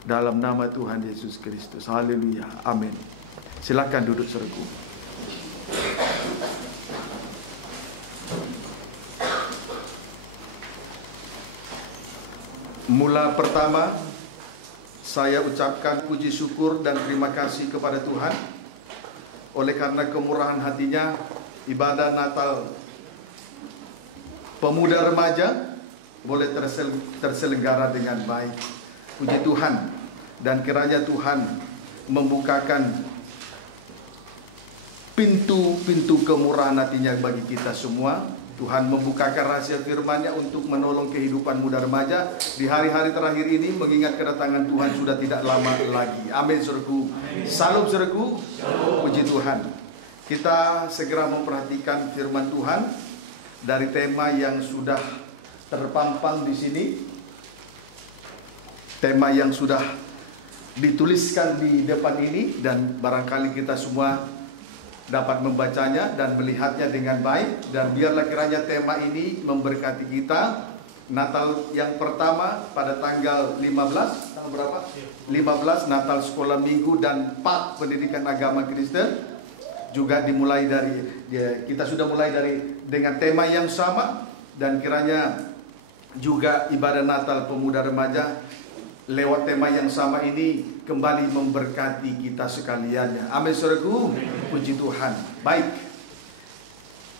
Dalam nama Tuhan Yesus Kristus. Haleluya. Amin. Silakan duduk saudaraku. Mula pertama, saya ucapkan puji syukur dan terima kasih kepada Tuhan oleh karena kemurahan hatinya, ibadah Natal pemuda remaja boleh terselenggara dengan baik. Puji Tuhan, dan kiranya Tuhan membukakan pintu-pintu kemurahan hatinya bagi kita semua. Tuhan membukakan rahasia firman-Nya untuk menolong kehidupan muda remaja di hari-hari terakhir ini, mengingat kedatangan Tuhan sudah tidak lama lagi. Amin, saudaraku. Salam, saudaraku. Puji Tuhan. Kita segera memperhatikan firman Tuhan dari tema yang sudah terpampang di sini. Tema yang sudah dituliskan di depan ini, dan barangkali kita semua dapat membacanya dan melihatnya dengan baik. Dan biarlah kiranya tema ini memberkati kita. Natal yang pertama pada tanggal 15, tanggal berapa? 15 Natal sekolah minggu dan 4 pendidikan agama Kristen. Juga dimulai dari kita sudah mulai dengan tema yang sama, dan kiranya juga ibadah Natal pemuda remaja lewat tema yang sama ini kembali memberkati kita sekaliannya. Amin, saudaraku. Puji Tuhan. Baik,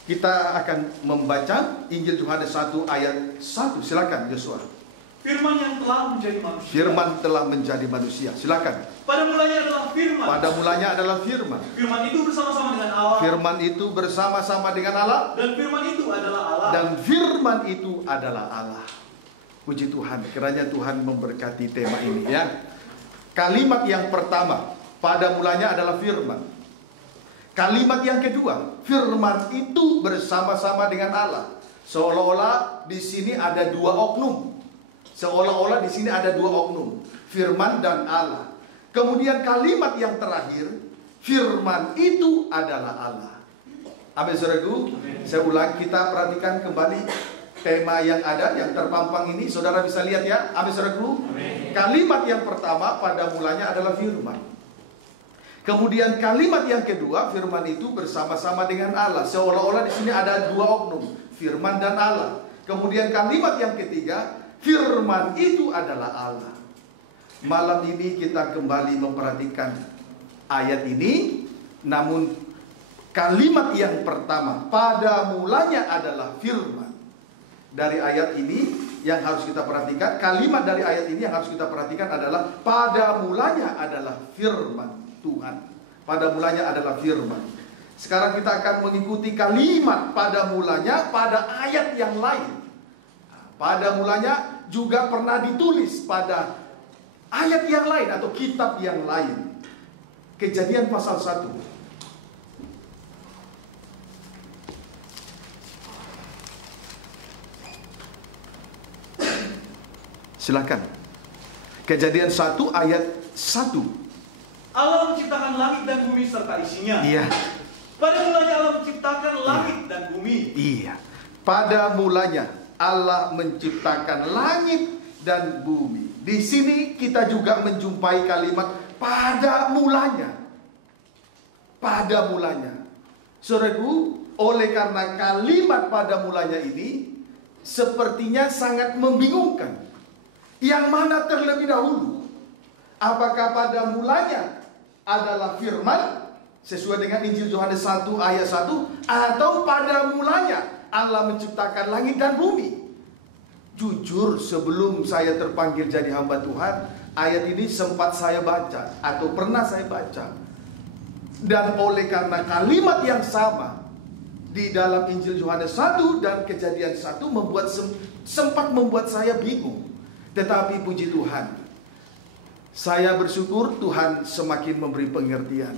kita akan membaca Injil Yohanes 1 ayat 1. Silakan Joshua. Firman yang telah menjadi manusia. Firman telah menjadi manusia. Silakan. Pada mulanya adalah firman. Pada mulanya adalah firman. Firman itu bersama-sama dengan Allah. Firman itu bersama-sama dengan Allah. Dan firman itu adalah Allah. Dan firman itu adalah Allah. Puji Tuhan, kiranya Tuhan memberkati tema ini ya. Kalimat yang pertama, pada mulanya adalah firman. Kalimat yang kedua, firman itu bersama-sama dengan Allah. Seolah-olah di sini ada dua oknum. Seolah-olah di sini ada dua oknum, firman dan Allah. Kemudian kalimat yang terakhir, firman itu adalah Allah. Amin, saudaraku. Saya ulang, kita perhatikan kembali tema yang ada, yang terpampang ini. Saudara bisa lihat ya. Amin, saudaraku. Kalimat yang pertama pada mulanya adalah firman. Kemudian kalimat yang kedua, firman itu bersama-sama dengan Allah. Seolah-olah di sini ada dua oknum, firman dan Allah. Kemudian kalimat yang ketiga, firman itu adalah Allah. Malam ini kita kembali memperhatikan ayat ini. Namun kalimat yang pertama, pada mulanya adalah firman. Dari ayat ini yang harus kita perhatikan, kalimat dari ayat ini yang harus kita perhatikan adalah pada mulanya adalah firman Tuhan. Pada mulanya adalah firman. Sekarang kita akan mengikuti kalimat pada mulanya pada ayat yang lain. Pada mulanya juga pernah ditulis pada ayat yang lain atau kitab yang lain. Kejadian pasal 1. Silakan. Kejadian 1 ayat 1. Allah menciptakan langit dan bumi serta isinya. Iya. Pada mulanya Allah menciptakan langit dan bumi. Iya. Pada mulanya Allah menciptakan langit dan bumi. Di sini kita juga menjumpai kalimat pada mulanya. Pada mulanya. Saudaraku, oleh karena kalimat pada mulanya ini sepertinya sangat membingungkan. Yang mana terlebih dahulu? Apakah pada mulanya adalah firman sesuai dengan Injil Yohanes 1 ayat 1, atau pada mulanya Allah menciptakan langit dan bumi? Jujur, sebelum saya terpanggil jadi hamba Tuhan, ayat ini sempat saya baca atau pernah saya baca. Dan oleh karena kalimat yang sama di dalam Injil Yohanes 1 dan Kejadian 1 sempat membuat saya bingung. Tetapi puji Tuhan, saya bersyukur Tuhan semakin memberi pengertian.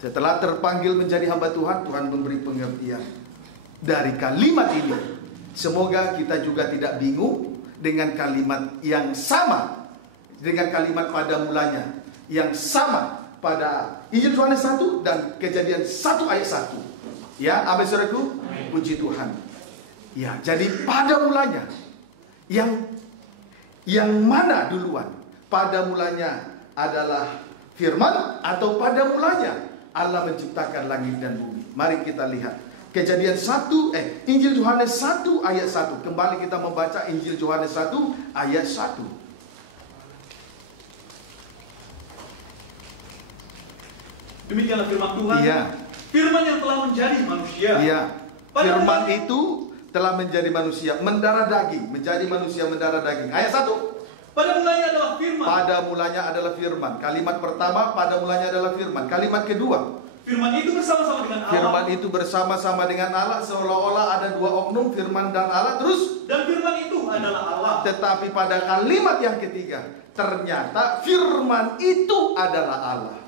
Setelah terpanggil menjadi hamba Tuhan, Tuhan memberi pengertian dari kalimat ini. Semoga kita juga tidak bingung dengan kalimat yang sama, dengan kalimat pada mulanya yang sama pada Injil Yohanes 1 dan Kejadian 1 ayat 1. Ya, amin, saudaraku. Puji Tuhan. Ya, jadi pada mulanya yang mana duluan? pada mulanya adalah firman, atau pada mulanya Allah menciptakan langit dan bumi? Mari kita lihat Kejadian 1, Injil Yohanes 1 ayat 1. Kembali kita membaca Injil Yohanes 1 ayat 1. Demikianlah firman Tuhan. Iya. Firman yang telah menjadi manusia. Iya. Pada Firman mulanya- itu telah menjadi manusia, mendarah daging, menjadi manusia mendarah daging. Ayat 1. Pada mulanya adalah firman. Pada mulanya adalah firman. Kalimat pertama, pada mulanya adalah firman. Kalimat kedua, Firman itu bersama-sama dengan Allah. firman itu bersama-sama dengan Allah, seolah-olah ada dua oknum, firman dan Allah. Terus, Dan firman itu adalah Allah. tetapi pada kalimat yang ketiga, ternyata firman itu adalah Allah.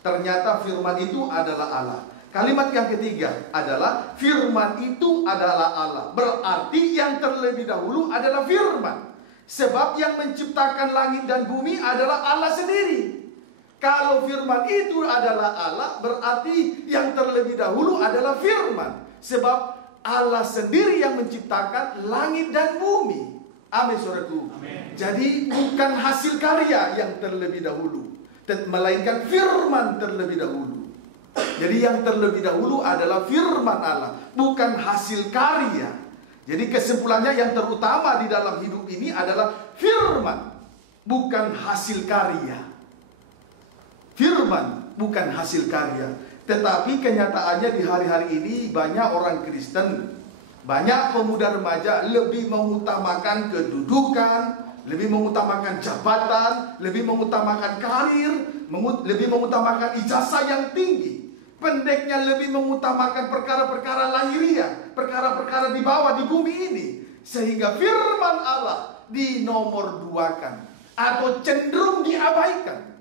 Ternyata firman itu adalah Allah. Kalimat yang ketiga adalah firman itu adalah Allah. Berarti yang terlebih dahulu adalah firman. Sebab yang menciptakan langit dan bumi adalah Allah sendiri. Kalau firman itu adalah Allah, berarti yang terlebih dahulu adalah firman. Sebab Allah sendiri yang menciptakan langit dan bumi. Amin, saudaraku. Amin. Jadi bukan hasil karya yang terlebih dahulu, melainkan firman terlebih dahulu. Jadi yang terlebih dahulu adalah firman Allah, bukan hasil karya. Jadi kesimpulannya yang terutama di dalam hidup ini adalah firman, bukan hasil karya. Firman bukan hasil karya. Tetapi kenyataannya di hari-hari ini banyak orang Kristen, banyak pemuda remaja lebih mengutamakan kedudukan, lebih mengutamakan jabatan, lebih mengutamakan karir, lebih mengutamakan ijazah yang tinggi. Pendeknya lebih mengutamakan perkara-perkara lahiriah, perkara-perkara di bawah di bumi ini, sehingga firman Allah dinomor duakan atau cenderung diabaikan.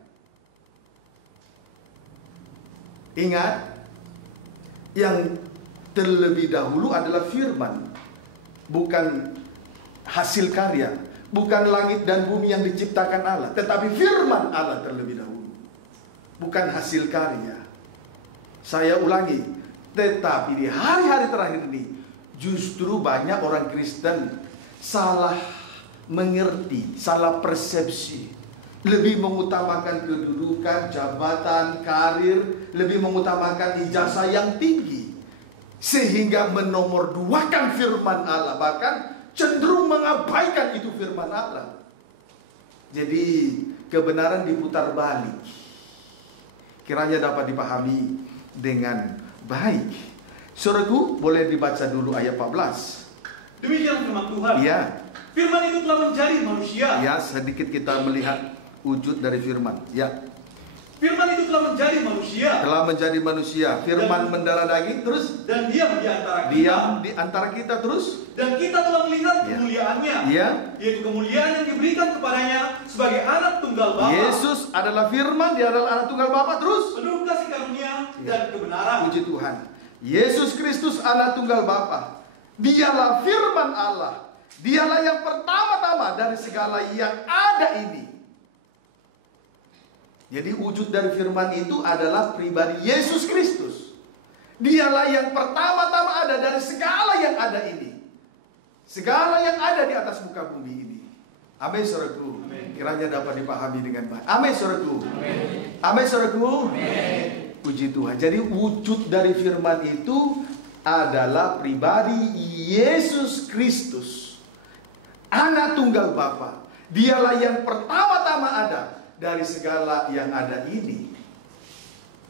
Ingat, yang terlebih dahulu adalah firman, bukan hasil karya, bukan langit dan bumi yang diciptakan Allah, tetapi firman Allah terlebih dahulu, bukan hasil karya. Saya ulangi, tetapi di hari-hari terakhir ini justru banyak orang Kristen salah mengerti, salah persepsi, lebih mengutamakan kedudukan, jabatan, karir, lebih mengutamakan ijazah yang tinggi, sehingga menomorduakan firman Allah, bahkan cenderung mengabaikan itu firman Allah. Jadi kebenaran diputar balik, kiranya dapat dipahami dengan baik. Saudaraku, boleh dibaca dulu ayat 14. Demikian firman Tuhan. Ya, Firman itu telah menjadi manusia. ya, sedikit kita melihat wujud dari firman. Ya, Firman itu telah menjadi manusia. telah menjadi manusia. Firman mendarah daging, terus Dan diam di antara kita. diam di antara kita, terus Dan kita telah melihat Ya. kemuliaannya. ya, Yaitu kemuliaan yang diberikan kepadanya sebagai anak tunggal Bapa. Yesus adalah firman, dia adalah anak tunggal Bapa, terus Penuh kasih karunia dan kebenaran. puji Tuhan. Yesus Kristus anak tunggal Bapa. Dialah firman Allah. Dialah yang pertama-tama dari segala yang ada ini. Jadi wujud dari firman itu adalah pribadi Yesus Kristus. Dialah yang pertama-tama ada dari segala yang ada ini. Segala yang ada di atas muka bumi ini. Amin, saudaraku. Amin. Kiranya dapat dipahami dengan baik. Amin, saudaraku. Amin. Amin, saudaraku. Amin. Puji Tuhan. Jadi wujud dari firman itu adalah pribadi Yesus Kristus, anak tunggal Bapa. Dialah yang pertama-tama ada dari segala yang ada ini.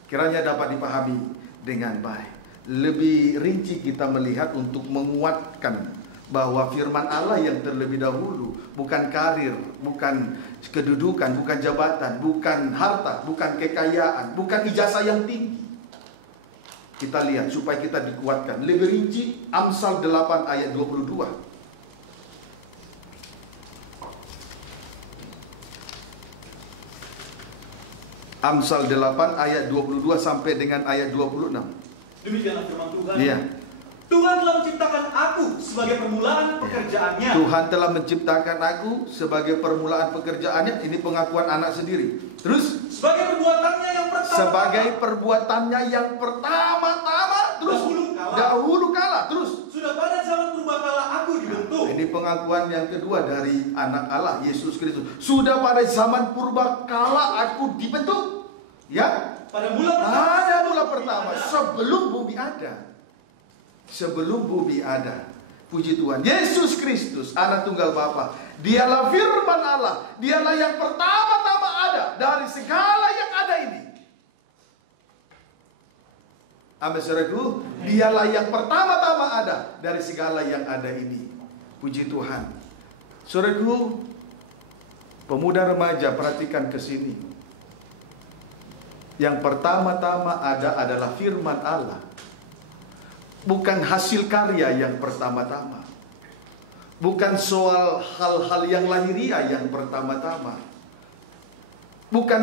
Kiranya dapat dipahami dengan baik. Lebih rinci kita melihat untuk menguatkan bahwa firman Allah yang terlebih dahulu, bukan karir, bukan kedudukan, bukan jabatan, bukan harta, bukan kekayaan, bukan ijazah yang tinggi. Kita lihat supaya kita dikuatkan. Lebih rinci, Amsal 8 ayat 22. Amsal 8 ayat 22 sampai dengan ayat 26. Demikianlah firman Tuhan. Iya. Tuhan telah menciptakan aku sebagai permulaan pekerjaannya. Tuhan telah menciptakan aku sebagai permulaan pekerjaannya. Ini pengakuan anak sendiri. Terus Sebagai perbuatannya yang pertama. sebagai perbuatannya yang pertama-tama. Terus Dahulu kala. dahulu kala. Terus Sudah pada zaman purbakala aku dibentuk. ini pengakuan yang kedua dari anak Allah, Yesus Kristus. Sudah pada zaman purba kala aku dibentuk. Ya, pada mula pertama, sebelum bumi ada. Sebelum bumi ada. Puji Tuhan, Yesus Kristus, anak tunggal Bapa. Dialah firman Allah. Dialah yang pertama-tama ada dari segala yang ada ini. Amin, saudaraku. Dialah yang pertama-tama ada dari segala yang ada ini. Puji Tuhan. Saudaraku, pemuda remaja, perhatikan ke sini. Yang pertama-tama ada adalah firman Allah. Bukan hasil karya yang pertama-tama. Bukan soal hal-hal yang lahiriah yang pertama-tama. Bukan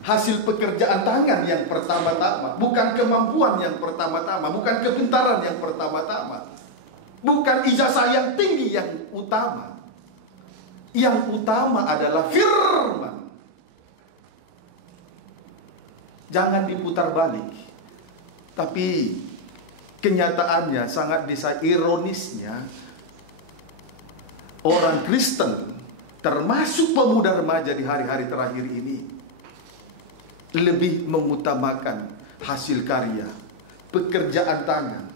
hasil pekerjaan tangan yang pertama-tama, bukan kemampuan yang pertama-tama, bukan kepintaran yang pertama-tama, bukan ijazah yang tinggi yang utama. Yang utama adalah firman. Jangan diputar balik. Tapi kenyataannya sangat bisa ironisnya, orang Kristen termasuk pemuda remaja di hari-hari terakhir ini lebih mengutamakan hasil karya, pekerjaan tangan,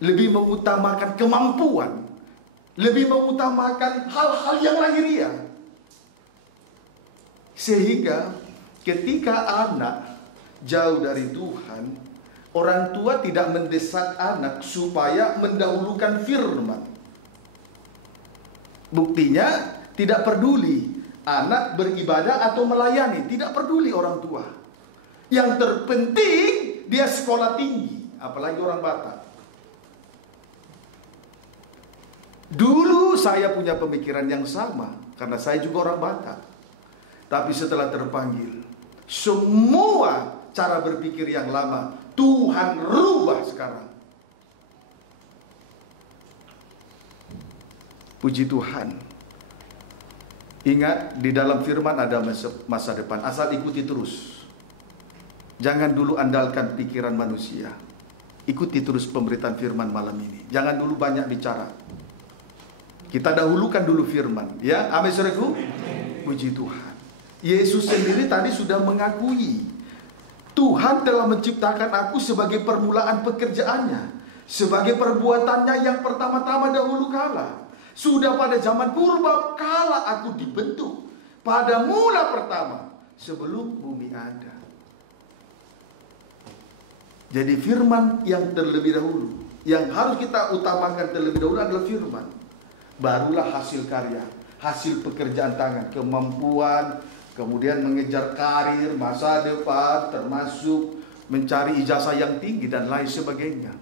lebih mengutamakan kemampuan, lebih mengutamakan hal-hal yang lahiriah. Sehingga ketika anak jauh dari Tuhan, orang tua tidak mendesak anak supaya mendahulukan firman. Buktinya tidak peduli anak beribadah atau melayani, tidak peduli orang tua. Yang terpenting dia sekolah tinggi, apalagi orang Batak. Dulu saya punya pemikiran yang sama, karena saya juga orang Batak. Tapi setelah terpanggil, semua cara berpikir yang lama Tuhan rubah sekarang. Puji Tuhan. Ingat, di dalam firman ada masa depan. Asal ikuti terus. Jangan dulu andalkan pikiran manusia. Ikuti terus pemberitaan firman malam ini. Jangan dulu banyak bicara. Kita dahulukan dulu firman. Ya, amin saudaraku. Puji Tuhan. Yesus sendiri tadi sudah mengakui, Tuhan telah menciptakan aku sebagai permulaan pekerjaannya, sebagai perbuatannya yang pertama-tama dahulu kala. Sudah pada zaman purba kala aku dibentuk, pada mula pertama sebelum bumi ada. Jadi firman yang terlebih dahulu, yang harus kita utamakan terlebih dahulu adalah firman. Barulah hasil karya, hasil pekerjaan tangan, kemampuan, kemudian mengejar karir, masa depan, termasuk mencari ijazah yang tinggi dan lain sebagainya.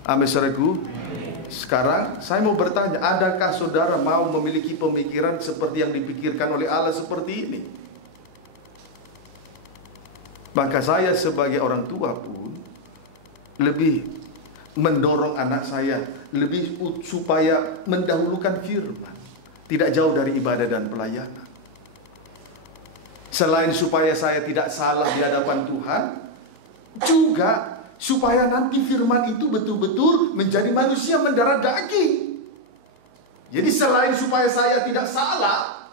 Amin, saudaraku. Sekarang saya mau bertanya, adakah saudara mau memiliki pemikiran seperti yang dipikirkan oleh Allah seperti ini? Maka saya sebagai orang tua pun lebih mendorong anak saya lebih supaya mendahulukan firman, tidak jauh dari ibadah dan pelayanan. Selain supaya saya tidak salah di hadapan Tuhan, juga supaya nanti firman itu betul-betul menjadi manusia mendarah daging. Jadi selain supaya saya tidak salah,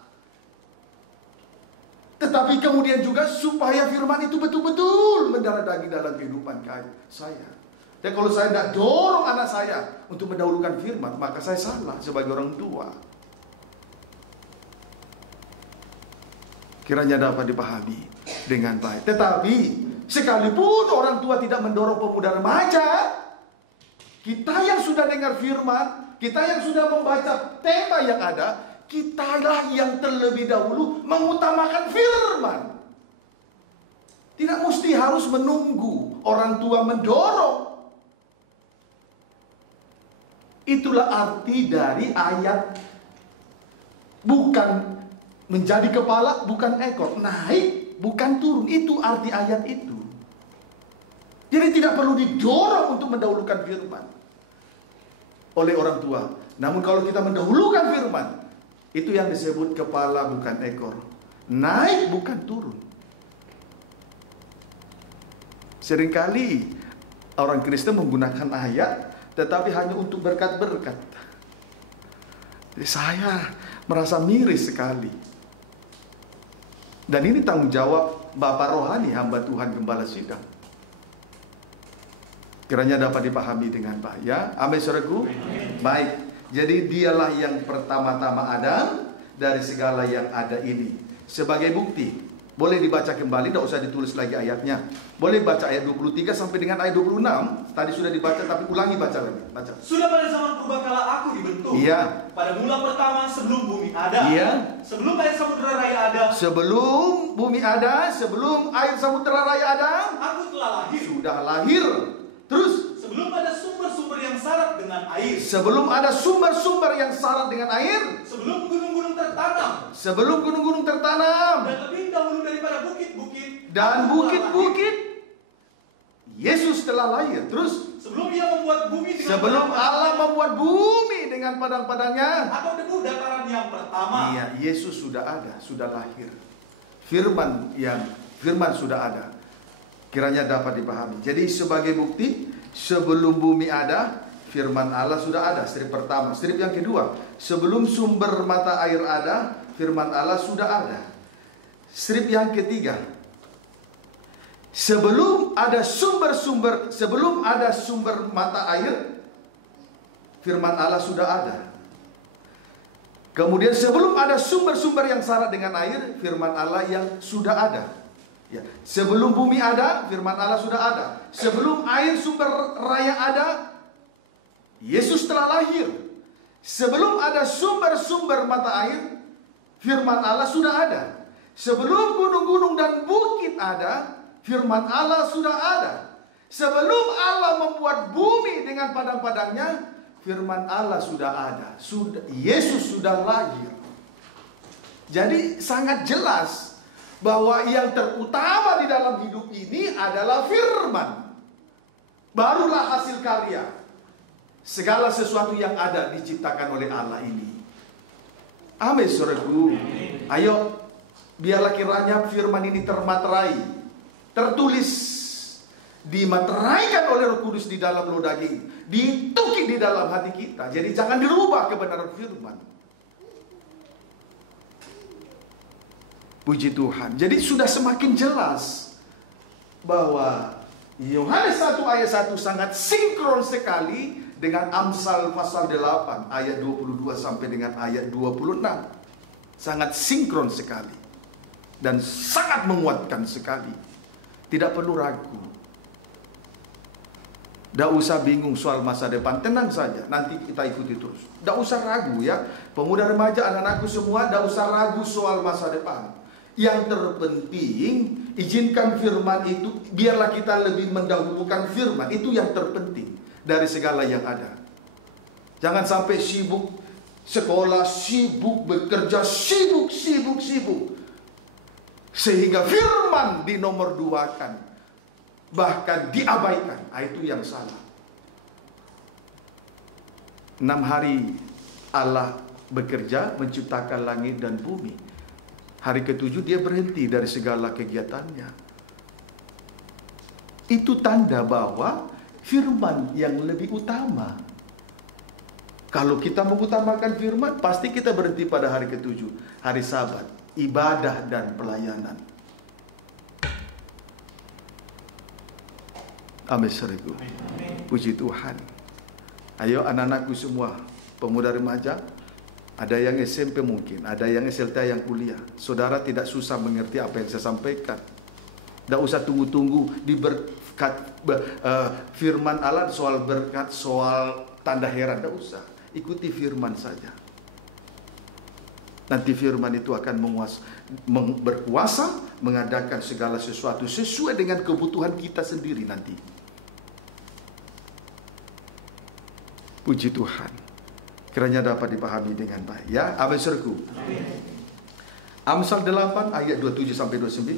tetapi kemudian juga supaya firman itu betul-betul mendarah daging dalam kehidupan saya. Dan kalau saya tidak dorong anak saya untuk mendahulukan firman, maka saya salah sebagai orang tua. Kiranya dapat dipahami dengan baik. Tetapi sekalipun orang tua tidak mendorong pemuda remaja, kita yang sudah dengar firman, kita yang sudah membaca tema yang ada, kitalah yang terlebih dahulu mengutamakan firman. Tidak mesti harus menunggu orang tua mendorong. Itulah arti dari ayat bukan menjadi kepala, bukan ekor, naik, bukan turun. Itu arti ayat itu. Jadi tidak perlu didorong untuk mendahulukan firman oleh orang tua. Namun kalau kita mendahulukan firman, itu yang disebut kepala bukan ekor, naik bukan turun. Seringkali orang Kristen menggunakan ayat tetapi hanya untuk berkat-berkat. Jadi saya merasa miris sekali. Dan ini tanggung jawab Bapak Rohani, hamba Tuhan Gembala Sidang. Kiranya dapat dipahami dengan baik, ya. Amin, saudaraku. Baik. Jadi dialah yang pertama-tama ada dari segala yang ada ini. Sebagai bukti, boleh dibaca kembali, tidak usah ditulis lagi ayatnya. Boleh baca ayat 23 sampai dengan ayat 26. Tadi sudah dibaca, tapi ulangi baca lagi. Baca. Sudah pada zaman purbakala aku dibentuk. Iya. Pada mula pertama sebelum bumi ada. Iya. Sebelum air samudera raya ada. Sebelum bumi ada, sebelum air samudera raya ada, Aku telah lahir. sudah lahir. Terus, Sebelum ada sumber-sumber yang syarat dengan air. sebelum ada sumber-sumber yang syarat dengan air, Sebelum gunung-gunung tertanam. sebelum gunung-gunung tertanam, Dan lebih dahulu daripada bukit-bukit. dan aku telah lahir. bukit-bukit, Yesus telah lahir. Terus, Sebelum ia membuat bumi dengan sebelum padang-padang, Allah membuat bumi dengan padang-padangnya, atau debu dataran yang pertama. iya, Yesus sudah ada, sudah lahir. Firman sudah ada. Kiranya dapat dipahami. Jadi sebagai bukti, sebelum bumi ada, firman Allah sudah ada. Strip pertama. Strip yang kedua, sebelum sumber mata air ada, firman Allah sudah ada. Strip yang ketiga, sebelum ada sumber mata air, firman Allah sudah ada. Kemudian sebelum ada sumber-sumber yang syarat dengan air, firman Allah yang sudah ada. Ya. Sebelum bumi ada, firman Allah sudah ada. Sebelum air sumber raya ada, Yesus telah lahir. Sebelum ada sumber-sumber mata air, firman Allah sudah ada. Sebelum gunung-gunung dan bukit ada, firman Allah sudah ada. Sebelum Allah membuat bumi dengan padang-padangnya, firman Allah sudah ada. Yesus sudah lahir. Jadi sangat jelas bahwa yang terutama di dalam hidup ini adalah firman. Barulah hasil karya. Segala sesuatu yang ada diciptakan oleh Allah ini. Amin, saudaraku. Ayo, biarlah kiranya firman ini termaterai, tertulis, dimateraikan oleh Roh Kudus di dalam loh daging, ditukik di dalam hati kita. Jadi jangan dirubah kebenaran firman. Puji Tuhan. Jadi sudah semakin jelas bahwa Yohanes 1 ayat 1 sangat sinkron sekali dengan Amsal pasal 8 ayat 22 sampai dengan ayat 26. Sangat sinkron sekali dan sangat menguatkan sekali. Tidak perlu ragu. Tidak usah bingung soal masa depan. Tenang saja, nanti kita ikuti terus. Tidak usah ragu ya. Pemuda remaja, anak-anakku semua, tidak usah ragu soal masa depan. Yang terpenting, izinkan firman itu, biarlah kita lebih mendahulukan firman. Itu yang terpenting dari segala yang ada. Jangan sampai sibuk sekolah, sibuk bekerja, sibuk. Sehingga firman dinomor duakan, bahkan diabaikan. Itu yang salah. 6 hari Allah bekerja menciptakan langit dan bumi. Hari ke-7 dia berhenti dari segala kegiatannya. Itu tanda bahwa firman yang lebih utama. Kalau kita mengutamakan firman, pasti kita berhenti pada hari ke-7, hari Sabat, ibadah dan pelayanan. Amin, saudaraku. Puji Tuhan. Ayo anak-anakku semua, pemuda remaja, ada yang SMP mungkin, ada yang SLT, yang kuliah. Saudara tidak susah mengerti apa yang saya sampaikan. Tidak usah tunggu-tunggu di berkat firman Allah, soal berkat, soal tanda heran. Tidak usah, ikuti firman saja. Nanti firman itu akan berkuasa mengadakan segala sesuatu sesuai dengan kebutuhan kita sendiri nanti. Puji Tuhan. Kiranya dapat dipahami dengan baik, ya. Amin, saudaraku. Amsal 8 ayat 27 sampai 29.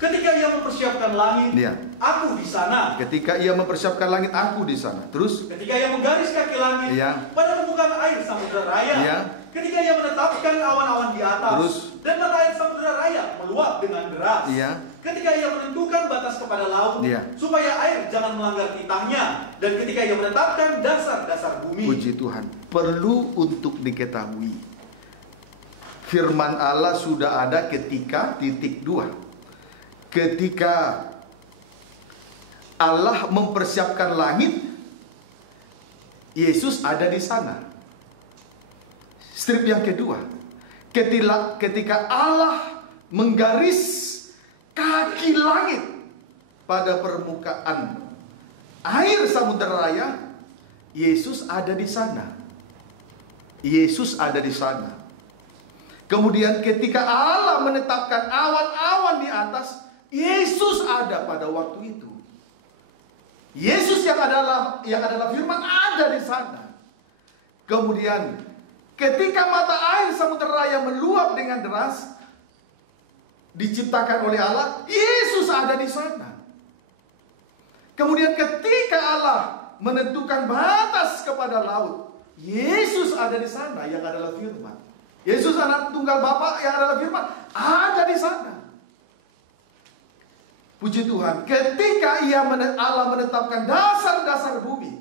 Ketika ia mempersiapkan langit, Ya. aku di sana. Ketika ia mempersiapkan langit, aku di sana. Terus, Ketika ia menggaris kaki langit, Ya. pada pembukaan air samudera raya. Ya. Ketika ia menetapkan awan-awan di atas, Terus. dan mata air samudera raya meluap dengan deras. Ya. ketika ia menentukan batas kepada laut, Iya. supaya air jangan melanggar titahnya, dan ketika ia menetapkan dasar-dasar bumi. Puji Tuhan. Perlu untuk diketahui, firman Allah sudah ada ketika titik 2. Ketika Allah mempersiapkan langit, Yesus ada di sana. Strip yang kedua, ketika Allah menggaris kaki langit pada permukaan air samudera raya, Yesus ada di sana. Yesus ada di sana. Kemudian ketika Allah menetapkan awan-awan di atas, Yesus ada pada waktu itu. Yesus yang adalah firman ada di sana. Kemudian ketika mata air samudera raya meluap dengan deras, diciptakan oleh Allah, Yesus ada di sana. Kemudian ketika Allah menentukan batas kepada laut, Yesus ada di sana yang adalah firman. Yesus anak tunggal Bapa yang adalah firman ada di sana. Puji Tuhan, ketika Allah menetapkan dasar-dasar bumi,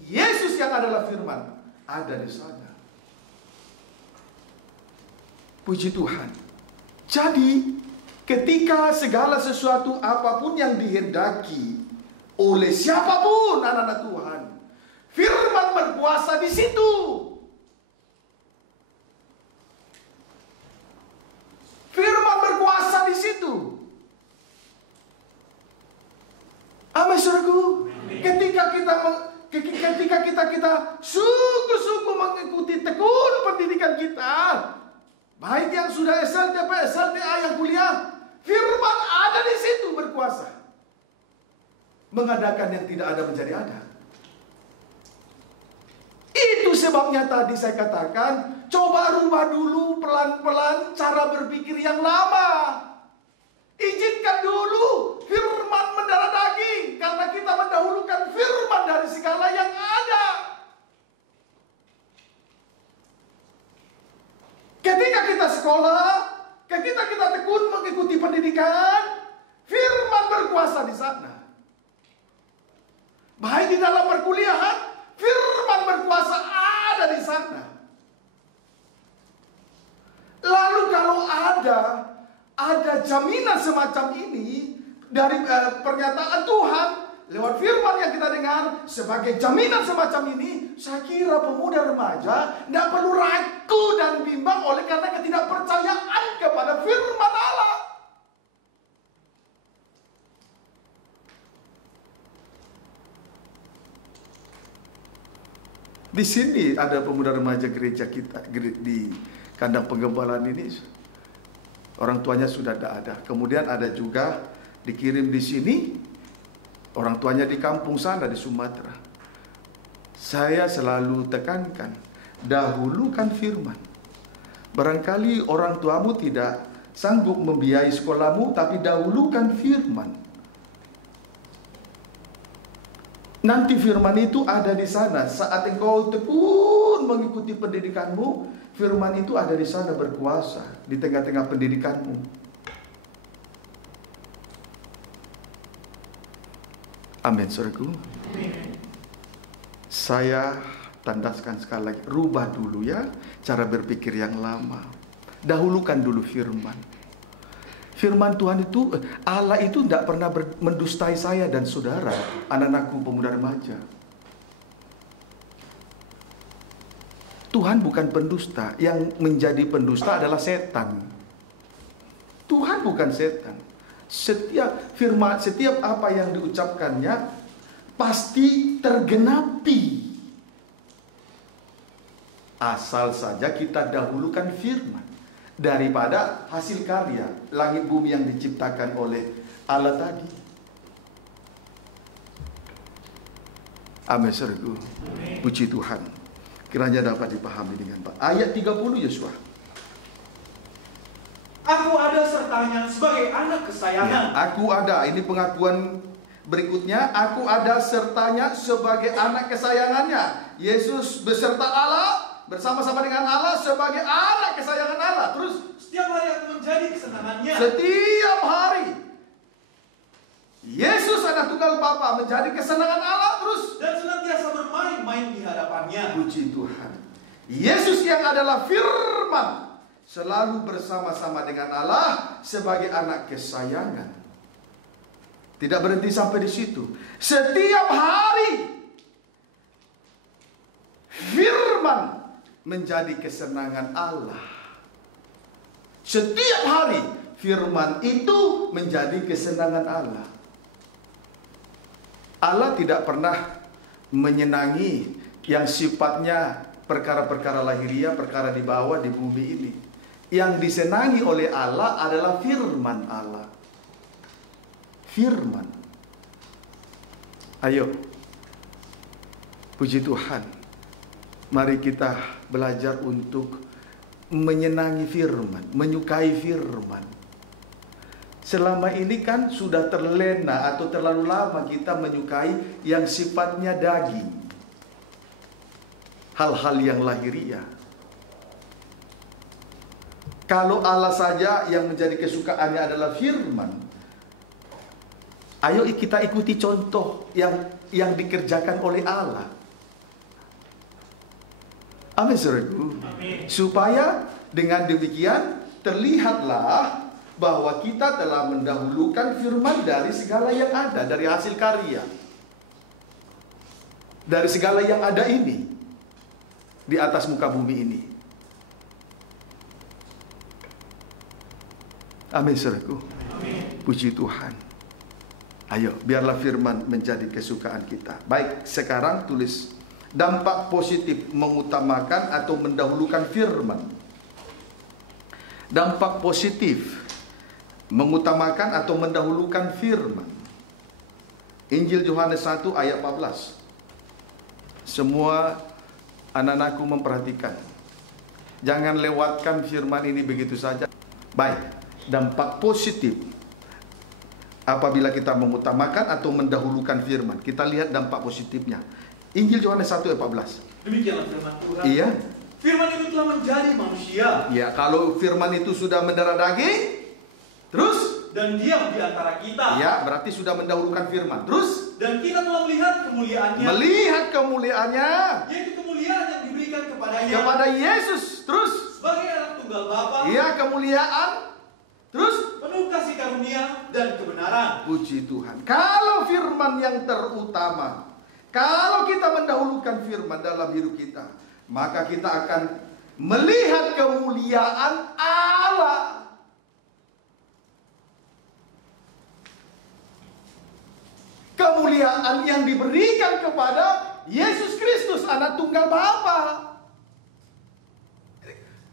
Yesus yang adalah firman ada di sana. Puji Tuhan. Jadi, ketika segala sesuatu apapun yang dihendaki oleh siapapun anak-anak Tuhan, firman berkuasa di situ. Firman berkuasa di situ. Amin, saudaraku. Ketika kita sungguh-sungguh mengikuti tekun pendidikan kita, baik yang sudah SLTP, SLTA, yang kuliah, firman ada di situ berkuasa. Mengadakan yang tidak ada menjadi ada. Itu sebabnya tadi saya katakan, coba rubah dulu pelan-pelan cara berpikir yang lama. Izinkan dulu firman mendarah daging, karena kita mendahulukan firman dari segala yang ada. Ketika kita sekolah, ketika kita tekun mengikuti pendidikan, firman berkuasa di sana. Baik di dalam perkuliahan, firman berkuasa ada di sana. Lalu kalau ada jaminan semacam ini dari pernyataan Tuhan lewat firman yang kita dengar, sebagai jaminan semacam ini, saya kira pemuda remaja tidak perlu ragu dan bimbang oleh karena ketidakpercayaan kepada firman Allah. Di sini ada pemuda remaja gereja kita di kandang penggembalaan ini. Orang tuanya sudah tidak ada. Kemudian ada juga dikirim di sini, orang tuanya di kampung sana di Sumatera. Saya selalu tekankan, dahulukan firman. Barangkali orang tuamu tidak sanggup membiayai sekolahmu, tapi dahulukan firman. Nanti firman itu ada di sana. Saat engkau tekun mengikuti pendidikanmu, firman itu ada di sana berkuasa di tengah-tengah pendidikanmu. Amin, saudaraku. Saya tandaskan sekali lagi, rubah dulu ya cara berpikir yang lama. Dahulukan dulu firman. Firman Tuhan itu, Allah itu tidak pernah mendustai saya dan saudara, anak-anakku pemuda remaja. Tuhan bukan pendusta. Yang menjadi pendusta adalah setan. Tuhan bukan setan. Setiap firman, setiap apa yang diucapkannya pasti tergenapi. Asal saja kita dahulukan firman daripada hasil karya langit bumi yang diciptakan oleh Allah tadi. Amin, saudaraku. Puji Tuhan. Kiranya dapat dipahami dengan baik. Ayat 30 Yosua. Aku ada sertanya sebagai anak kesayangan. Ya, aku ada. Ini pengakuan berikutnya. Aku ada sertanya sebagai anak kesayangannya. Yesus beserta Allah, bersama-sama dengan Allah sebagai anak kesayangan Allah. Terus setiap hari aku menjadi kesenangannya. setiap hari Yesus anak tunggal Bapa menjadi kesenangan Allah terus. Dan senantiasa bermain-main di hadapannya. Puji Tuhan. Yesus yang adalah firman selalu bersama-sama dengan Allah sebagai anak kesayangan. Tidak berhenti sampai di situ. Setiap hari firman menjadi kesenangan Allah. Setiap hari firman itu menjadi kesenangan Allah. Allah tidak pernah menyenangi yang sifatnya perkara-perkara lahiriah, perkara di bawah di bumi ini. Yang disenangi oleh Allah adalah firman Allah. Firman. Ayo, puji Tuhan. Mari kita belajar untuk menyenangi firman, menyukai firman. Selama ini kan sudah terlena atau terlalu lama kita menyukai yang sifatnya daging. Hal-hal yang lahiriah. Kalau Allah saja yang menjadi kesukaannya adalah firman, ayo kita ikuti contoh yang dikerjakan oleh Allah. Amin, saudaraku. Supaya dengan demikian terlihatlah bahwa kita telah mendahulukan firman dari segala yang ada, dari hasil karya, dari segala yang ada ini di atas muka bumi ini. Amin, saudaraku. Puji Tuhan. Ayo, biarlah firman menjadi kesukaan kita. Baik, sekarang tulis dampak positif mengutamakan atau mendahulukan firman. Dampak positif mengutamakan atau mendahulukan firman. Injil Yohanes 1 ayat 14. Semua anak-anakku memperhatikan. Jangan lewatkan firman ini begitu saja. Baik, dampak positif apabila kita mengutamakan atau mendahulukan firman. Kita lihat dampak positifnya. Injil Yohanes 1 ayat 14. Demikianlah firman Tuhan. Iya. Firman itu telah menjadi manusia. Ya, kalau firman itu sudah mendarah daging, terus dan diam di antara kita. Ya, berarti sudah mendahulukan firman. Terus dan kita telah melihat kemuliaannya. Melihat kemuliaannya, yaitu kemuliaan yang diberikan kepadanya. Kepada Yesus. Terus sebagai anak tunggal Bapa. Iya, kemuliaan. Terus penuh kasih karunia dan kebenaran. Puji Tuhan. Kalau firman yang terutama, kalau kita mendahulukan firman dalam hidup kita, maka kita akan melihat kemuliaan Allah. Kemuliaan yang diberikan kepada Yesus Kristus, anak tunggal Bapa.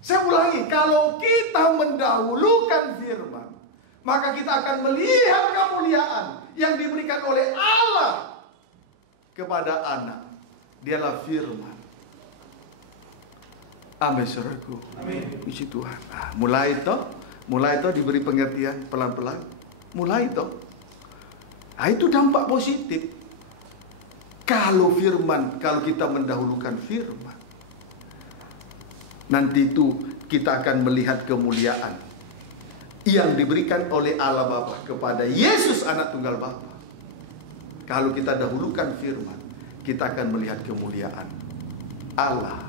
Saya ulangi, kalau kita mendahulukan firman, maka kita akan melihat kemuliaan yang diberikan oleh Allah kepada anak. Dialah firman. Amin, saudaraku. Amin. Puji Tuhan. Mulai toh diberi pengertian pelan-pelan. Mulai toh. Itu dampak positif. Kalau kita mendahulukan firman, nanti itu kita akan melihat kemuliaan yang diberikan oleh Allah Bapa kepada Yesus anak tunggal Bapa. Kalau kita dahulukan firman, kita akan melihat kemuliaan Allah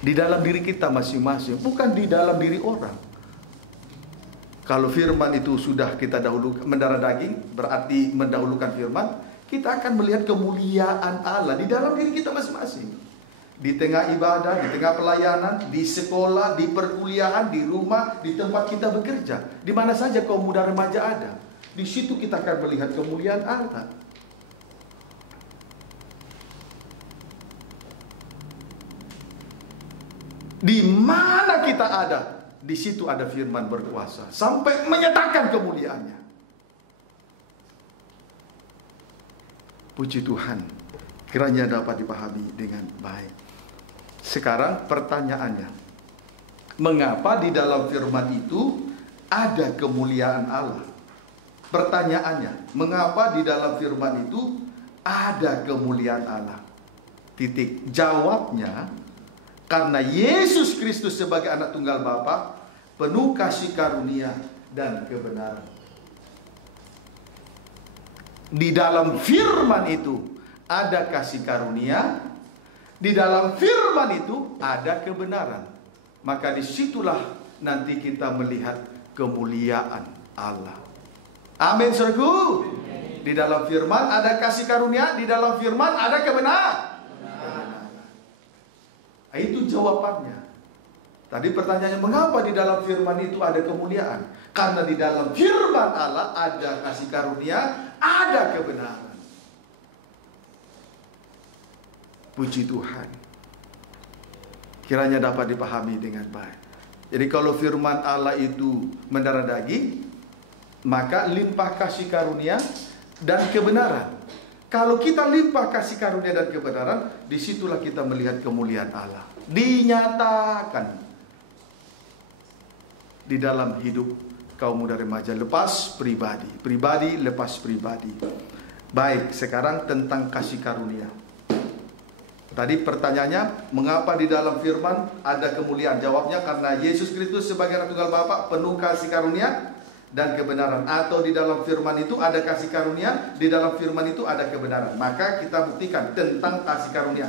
di dalam diri kita masing-masing, bukan di dalam diri orang. Kalau firman itu sudah kita dahulukan, mendarah daging, berarti mendahulukan firman, kita akan melihat kemuliaan Allah di dalam diri kita masing-masing. Di tengah ibadah, di tengah pelayanan, di sekolah, di perkuliahan, di rumah, di tempat kita bekerja, di mana saja kaum muda remaja ada, di situ kita akan melihat kemuliaan Allah. Di mana kita ada, di situ ada firman berkuasa sampai menyatakan kemuliaannya. Puji Tuhan, kiranya dapat dipahami dengan baik. Sekarang pertanyaannya, mengapa di dalam firman itu ada kemuliaan Allah? Pertanyaannya, mengapa di dalam firman itu ada kemuliaan Allah? Titik. Jawabnya, karena Yesus Kristus sebagai anak tunggal Bapa penuh kasih karunia dan kebenaran. Di dalam firman itu ada kasih karunia, di dalam firman itu ada kebenaran. Maka disitulah nanti kita melihat kemuliaan Allah. Amin, saudaraku. Di dalam firman ada kasih karunia, di dalam firman ada kebenaran. Itu jawabannya. Tadi pertanyaannya, mengapa di dalam firman itu ada kemuliaan? Karena di dalam firman Allah ada kasih karunia, ada kebenaran. Puji Tuhan. Kiranya dapat dipahami dengan baik. Jadi kalau firman Allah itu mendarah daging, maka limpah kasih karunia dan kebenaran. Kalau kita limpah kasih karunia dan kebenaran, disitulah kita melihat kemuliaan Allah. Dinyatakan di dalam hidup kaum muda remaja, lepas pribadi, pribadi lepas pribadi. Baik, sekarang tentang kasih karunia. Tadi pertanyaannya, mengapa di dalam firman ada kemuliaan? Jawabnya karena Yesus Kristus sebagai Anak Tunggal Bapa penuh kasih karunia dan kebenaran. Atau di dalam firman itu ada kasih karunia, di dalam firman itu ada kebenaran. Maka kita buktikan tentang kasih karunia.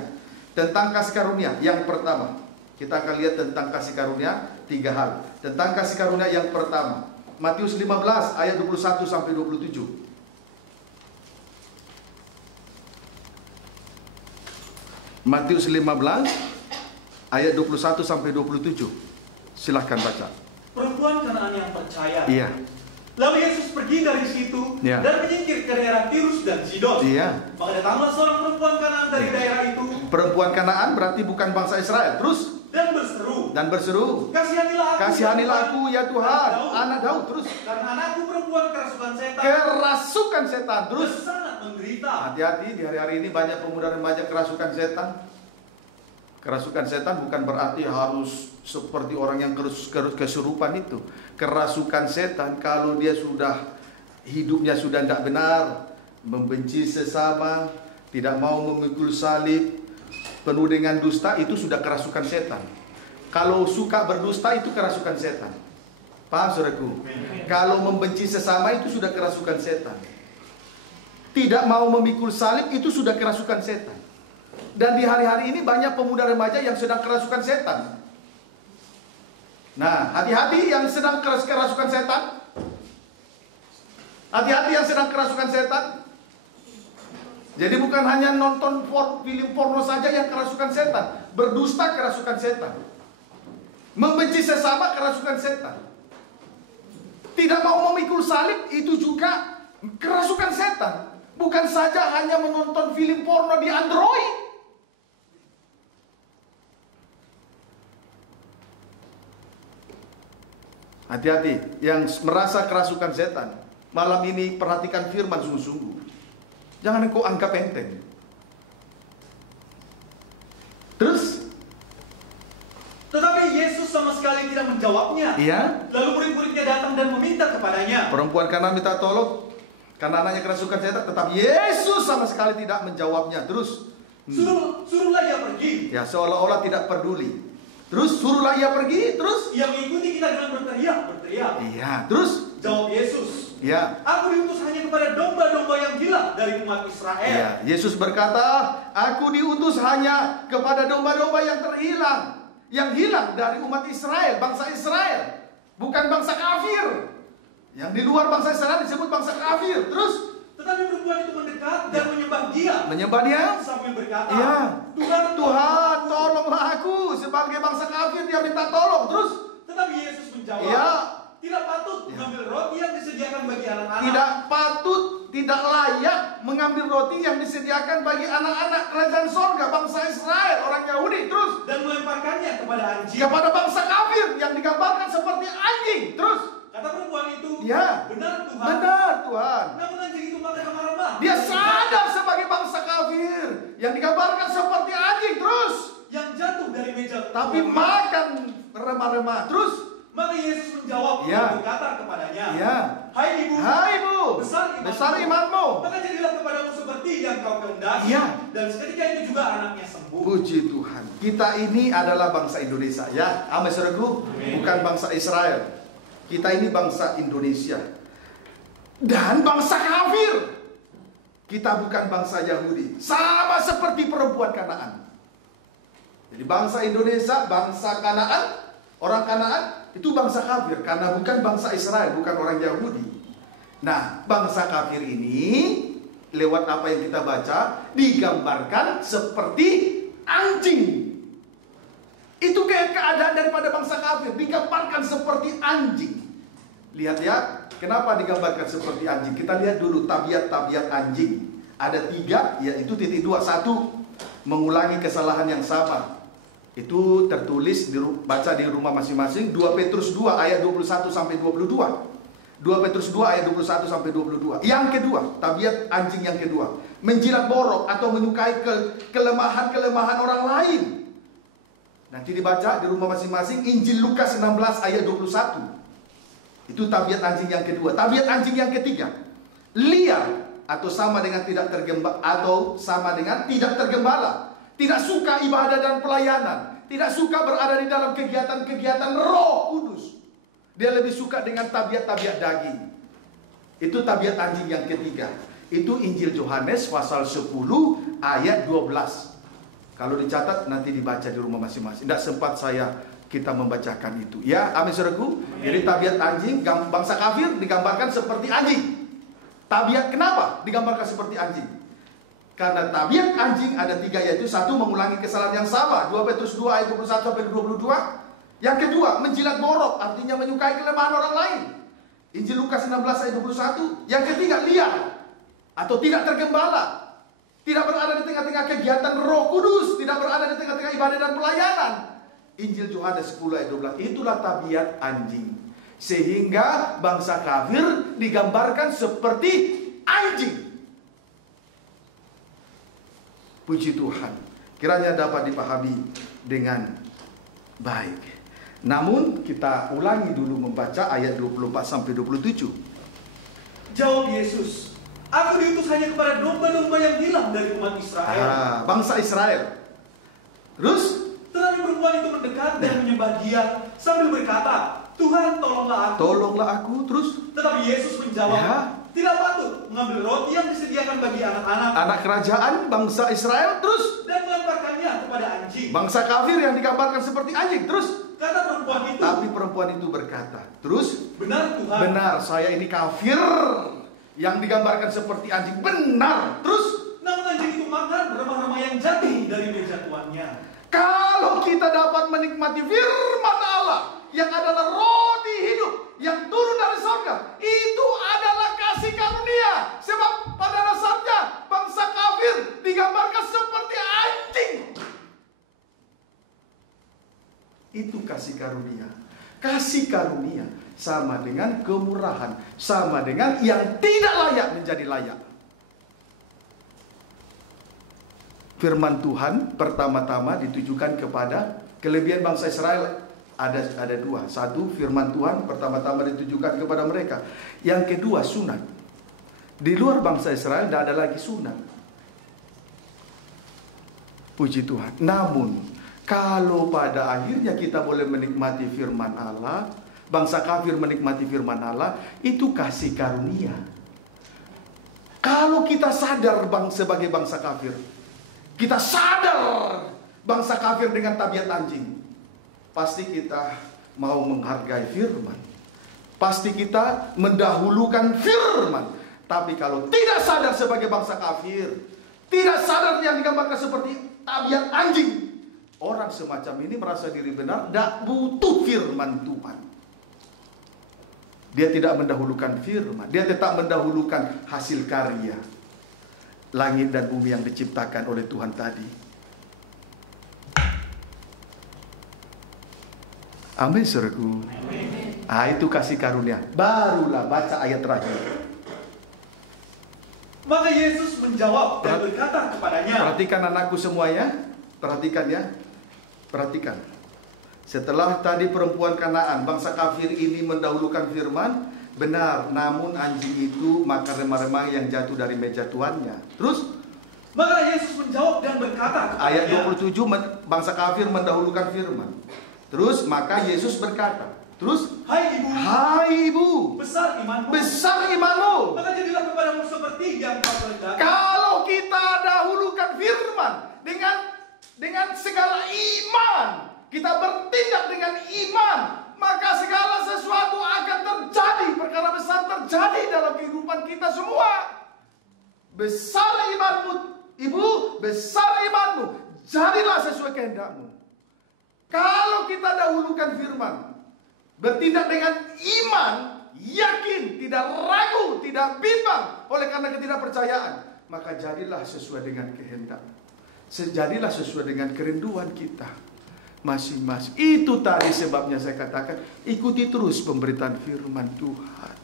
Tentang kasih karunia, yang pertama, kita akan lihat tentang kasih karunia 3 hal. Tentang kasih karunia yang pertama, Matius 15 ayat 21 sampai 27. Matius 15 ayat 21 sampai 27. Silahkan baca. Perempuan Kanaan yang percaya. Iya. Lalu Yesus pergi dari situ Ya. dan menyingkir ke daerah Tirus dan Sidon. Iya. Maka datanglah seorang perempuan Kanaan dari daerah itu Perempuan Kanaan berarti bukan bangsa Israel. Terus dan berseru, kasihanilah aku ya Tuhan, anak Daud. Terus karena anakku perempuan kerasukan setan. Kerasukan setan. Terus Dan sangat menderita. hati-hati, di hari-hari ini banyak pemuda remaja kerasukan setan. Kerasukan setan bukan berarti harus seperti orang yang kesurupan itu. Kerasukan setan kalau dia sudah hidupnya sudah tidak benar, membenci sesama, tidak mau memikul salib, penuh dengan dusta, itu sudah kerasukan setan. Kalau suka berdusta itu kerasukan setan. Paham saudaraku? Kalau membenci sesama itu sudah kerasukan setan. Tidak mau memikul salib itu sudah kerasukan setan. Dan di hari-hari ini banyak pemuda remaja yang sedang kerasukan setan. Nah, hati-hati yang sedang kerasukan setan. Hati-hati yang sedang kerasukan setan. Jadi bukan hanya nonton film porno saja yang kerasukan setan. Berdusta kerasukan setan. Membenci sesama kerasukan setan. Tidak mau memikul salib itu juga kerasukan setan. Bukan saja hanya menonton film porno di Android. Hati-hati yang merasa kerasukan setan. Malam ini perhatikan firman sungguh-sungguh. Jangan engkau anggap enteng. Terus? Tetapi Yesus sama sekali tidak menjawabnya. Iya. Lalu murid-muridnya datang dan meminta kepadanya. Perempuan Kanaan minta tolong karena anaknya kerasukan setan, tetapi Yesus sama sekali tidak menjawabnya. Terus? Suruhlah ia pergi. Ya, seolah-olah tidak peduli. Terus suruhlah ia pergi. Terus? Ia mengikuti kita dengan berteriak. Iya. Terus? Jawab Yesus, Ya. aku diutus hanya kepada domba-domba yang hilang dari umat Israel. Ya. Yesus berkata, aku diutus hanya kepada domba-domba yang terhilang. Yang hilang dari umat Israel, bangsa Israel. Bukan bangsa kafir. Yang di luar bangsa Israel disebut bangsa kafir. Terus? Tetapi perempuan itu mendekat dan menyembah dia. Menyembah dia? Sambil berkata, Iya. Tuhan, tolonglah aku. Sebagai bangsa kafir dia minta tolong. Terus? Tetapi Yesus menjawab, Iya. tidak patut mengambil roti yang disediakan bagi anak-anak. Tidak patut, tidak layak mengambil roti yang disediakan bagi anak-anak kerajaan sorga, bangsa Israel, orang Yahudi. Terus? Dan melemparkannya kepada anjing. Kepada bangsa kafir yang digambarkan seperti anjing. Terus? Kata perempuan itu, Ya. benar Tuhan. Benar Tuhan. Namun anjing itu makan remah-remah. Dia sadar sebagai bangsa kafir yang digambarkan seperti anjing. Terus? Yang jatuh dari meja. Tapi makan remah-remah. Terus? Maka Yesus menjawab Ya. dan berkata kepadanya, Ya. Hai ibu, Hai ibu, besar imanmu. maka jadilah kepadamu seperti yang kau kehendaki. Ya. Dan seketika itu juga anaknya sembuh. Puji Tuhan. Kita ini adalah bangsa Indonesia, ya. Amin saudaraku. Bukan bangsa Israel. Kita ini bangsa Indonesia. Dan bangsa kafir. kita bukan bangsa Yahudi. Sama seperti perempuan Kanaan. Jadi bangsa Indonesia, bangsa Kanaan, orang Kanaan itu bangsa kafir karena bukan bangsa Israel, bukan orang Yahudi. Nah, bangsa kafir ini lewat apa yang kita baca digambarkan seperti anjing. Itu kayak keadaan daripada bangsa kafir, digambarkan seperti anjing. Lihat ya, kenapa digambarkan seperti anjing? Kita lihat dulu tabiat-tabiat anjing. Ada 3, yaitu titik 2. 1, mengulangi kesalahan yang sama. Itu tertulis, baca di rumah masing-masing. 2 Petrus 2 ayat 21 sampai 22. 2 Petrus 2 ayat 21 sampai 22. Yang kedua, tabiat anjing yang kedua, menjilat borok atau menyukai kelemahan-kelemahan orang lain. Nanti dibaca di rumah masing-masing Injil Lukas 16 ayat 21. Itu tabiat anjing yang kedua. Tabiat anjing yang ketiga, liar atau sama dengan tidak tergembala. Tidak suka ibadah dan pelayanan, tidak suka berada di dalam kegiatan-kegiatan Roh Kudus. Dia lebih suka dengan tabiat-tabiat daging. Itu tabiat anjing yang ketiga. Itu Injil Yohanes pasal 10 ayat 12. Kalau dicatat nanti dibaca di rumah masing-masing. Tidak sempat kita membacakan itu. Ya, amin saudaraku. Jadi tabiat anjing, bangsa kafir digambarkan seperti anjing. Tabiat kenapa digambarkan seperti anjing? Karena tabiat anjing ada 3, yaitu 1, mengulangi kesalahan yang sama. 2 Petrus 2 ayat 21 sampai 22. Yang kedua, menjilat borok, artinya menyukai kelemahan orang lain. Injil Lukas 16 ayat 21. Yang ketiga, liar atau tidak tergembala. Tidak berada di tengah-tengah kegiatan Roh Kudus, tidak berada di tengah-tengah ibadah dan pelayanan. Injil Yohanes 10 ayat 12. Itulah tabiat anjing. Sehingga bangsa kafir digambarkan seperti anjing. Puji Tuhan, kiranya dapat dipahami dengan baik. Namun kita ulangi dulu membaca ayat 24 sampai 27. Jawab Yesus, aku diutus hanya kepada domba-domba yang hilang dari umat Israel. Bangsa Israel. Terus tetapi perempuan itu mendekat dan menyembah Dia sambil berkata, Tuhan, tolonglah aku. Tolonglah aku. Terus tetapi Yesus menjawab, tidak patut mengambil roti yang disediakan bagi anak-anak, anak kerajaan bangsa Israel, terus dan melemparkannya kepada anjing. Bangsa kafir yang digambarkan seperti anjing. Terus kata perempuan itu, tapi perempuan itu berkata, terus benar Tuhan, benar, saya ini kafir yang digambarkan seperti anjing. Benar. Terus namun anjing itu makan remah-remah yang jatuh dari meja tuannya. Kalau kita dapat menikmati firman Allah yang adalah roti hidup yang turun dari surga, itu adalah kasih karunia. Sebab pada dasarnya bangsa kafir digambarkan seperti anjing. Itu kasih karunia. Kasih karunia sama dengan kemurahan, sama dengan yang tidak layak menjadi layak. Firman Tuhan pertama-tama ditujukan kepada kelebihan bangsa Israel. Ada 2. 1, firman Tuhan pertama-tama ditujukan kepada mereka. Yang kedua, sunat. Di luar bangsa Israel tidak ada lagi sunat. Puji Tuhan. Namun kalau pada akhirnya kita boleh menikmati firman Allah, bangsa kafir menikmati firman Allah, itu kasih karunia. Kalau kita sadar sebagai bangsa kafir, kita sadar bangsa kafir dengan tabiat anjing, pasti kita mau menghargai firman. Pasti kita mendahulukan firman. Tapi kalau tidak sadar sebagai bangsa kafir, tidak sadar yang digambarkan seperti tabiat anjing, orang semacam ini merasa diri benar, tidak butuh firman Tuhan. Dia tidak mendahulukan firman. Dia tetap mendahulukan hasil karya langit dan bumi yang diciptakan oleh Tuhan tadi. Amin, saudaraku. Itu kasih karunia. Barulah baca ayat terakhir. Maka Yesus menjawab dan berkata kepadanya. Perhatikan anakku semuanya. Perhatikan ya. Perhatikan. Setelah tadi perempuan Kanaan, bangsa kafir ini mendahulukan firman, benar, namun anjing itu makan remah-remah yang jatuh dari meja tuannya. Terus maka Yesus menjawab dan berkata kepadanya. Ayat 27, bangsa kafir mendahulukan firman. Terus maka Yesus berkata. Terus, Hai ibu, hai ibu, besar imanmu. besar imanmu. Maka jadilah kepadamu seperti yang kau kehendaki. Kalau kita dahulukan firman dengan segala iman, kita bertindak dengan iman, maka segala sesuatu akan terjadi. Perkara besar terjadi dalam kehidupan kita semua. Besar imanmu, ibu, besar imanmu, jadilah sesuai kehendakmu. Kalau kita dahulukan firman, bertindak dengan iman, yakin, tidak ragu, tidak bimbang oleh karena ketidakpercayaan, maka jadilah sesuai dengan kehendak. Jadilah sesuai dengan kerinduan kita masing-masing. Itu tadi sebabnya saya katakan, ikuti terus pemberitaan firman Tuhan.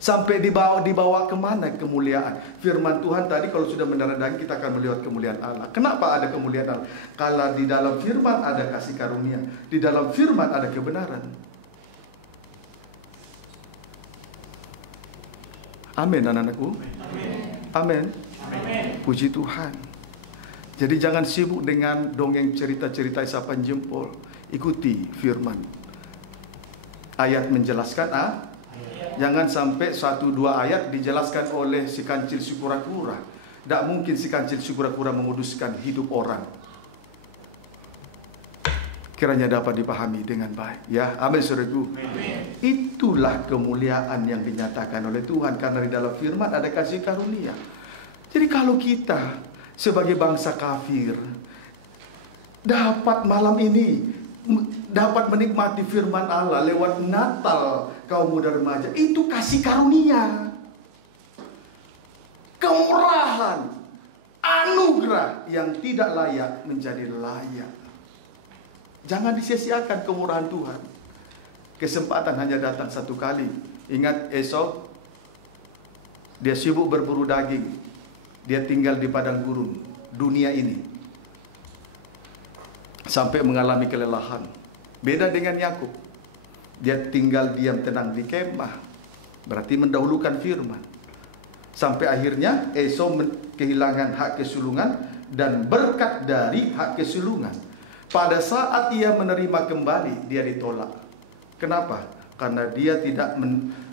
Sampai dibawa kemana kemuliaan firman Tuhan tadi. Kalau sudah mendarah daging, kita akan melihat kemuliaan Allah. Kenapa ada kemuliaan Allah? Kalau di dalam firman ada kasih karunia, di dalam firman ada kebenaran. Amin, anak-anakku. Amin. Puji Tuhan. Jadi jangan sibuk dengan dongeng cerita-cerita isapan jempol. Ikuti firman. Ayat menjelaskan, jangan sampai 1-2 ayat dijelaskan oleh si kancil si kura-kura. Tidak mungkin si kancil si kura-kura memuduskan hidup orang. Kiranya dapat dipahami dengan baik. Ya, amin saudaraku. Itulah kemuliaan yang dinyatakan oleh Tuhan, karena di dalam firman ada kasih karunia. Jadi kalau kita sebagai bangsa kafir dapat malam ini dapat menikmati firman Allah lewat Natal kaum muda remaja, itu kasih karunia, kemurahan, anugerah yang tidak layak menjadi layak. Jangan disia-siakan kemurahan Tuhan. Kesempatan hanya datang satu kali. Ingat Esau, dia sibuk berburu daging. Dia tinggal di padang gurun dunia ini sampai mengalami kelelahan. Beda dengan Yakub, dia tinggal diam tenang di kemah, berarti mendahulukan firman. Sampai akhirnya Esau kehilangan hak kesulungan dan berkat dari hak kesulungan. Pada saat ia menerima kembali, dia ditolak. Kenapa? Karena dia tidak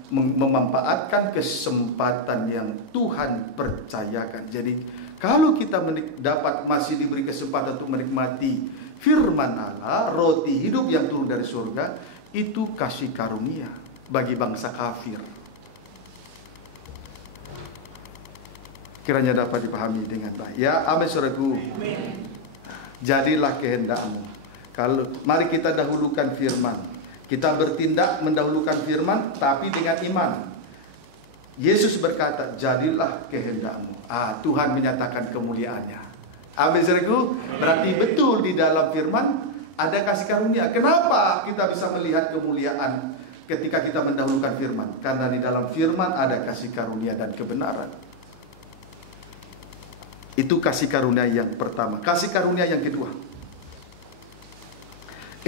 memanfaatkan kesempatan yang Tuhan percayakan. Jadi kalau kita masih diberi kesempatan untuk menikmati firman Allah, roti hidup yang turun dari surga, itu kasih karunia bagi bangsa kafir. Kiranya dapat dipahami dengan baik. Ya, amin saudaraku. Jadilah kehendakmu. Mari kita dahulukan firman. Kita bertindak mendahulukan firman, tapi dengan iman. Yesus berkata, jadilah kehendakmu. Tuhan menyatakan kemuliaannya. Amin saudaraku. Berarti betul di dalam firman ada kasih karunia. Kenapa kita bisa melihat kemuliaan ketika kita mendahulukan firman? Karena di dalam firman ada kasih karunia dan kebenaran. Itu kasih karunia yang pertama. Kasih karunia yang kedua,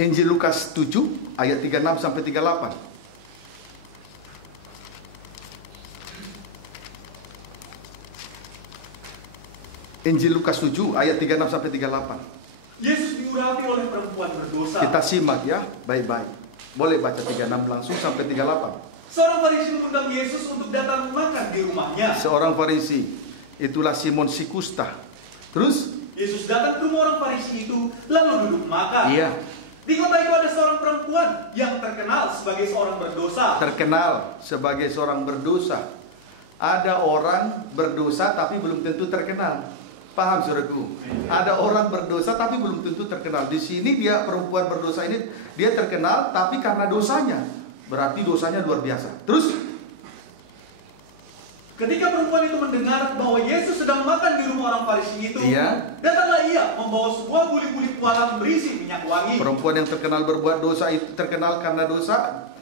Injil Lukas 7 ayat 36 sampai 38. Injil Lukas 7 ayat 36 sampai 38. Yesus diurapi oleh perempuan berdosa. Kita simak ya, baik-baik. Boleh baca 36 langsung sampai 38. Seorang Farisi mengundang Yesus untuk datang makan di rumahnya. Seorang Farisi, itulah Simon si kusta. Terus Yesus datang ke rumah orang Farisi itu, lalu duduk makan. Iya. Di kota itu ada seorang perempuan yang terkenal sebagai seorang berdosa. Terkenal sebagai seorang berdosa. Ada orang berdosa tapi belum tentu terkenal. Paham saudaraku? Ada orang berdosa tapi belum tentu terkenal. Di sini dia perempuan berdosa ini, dia terkenal tapi karena dosanya. Berarti dosanya luar biasa. Terus ketika perempuan itu mendengar bahwa Yesus sedang makan di rumah orang Farisi itu, datanglah ia membawa sebuah buli-buli pualam berisi minyak wangi. Perempuan yang terkenal berbuat dosa itu terkenal karena dosa.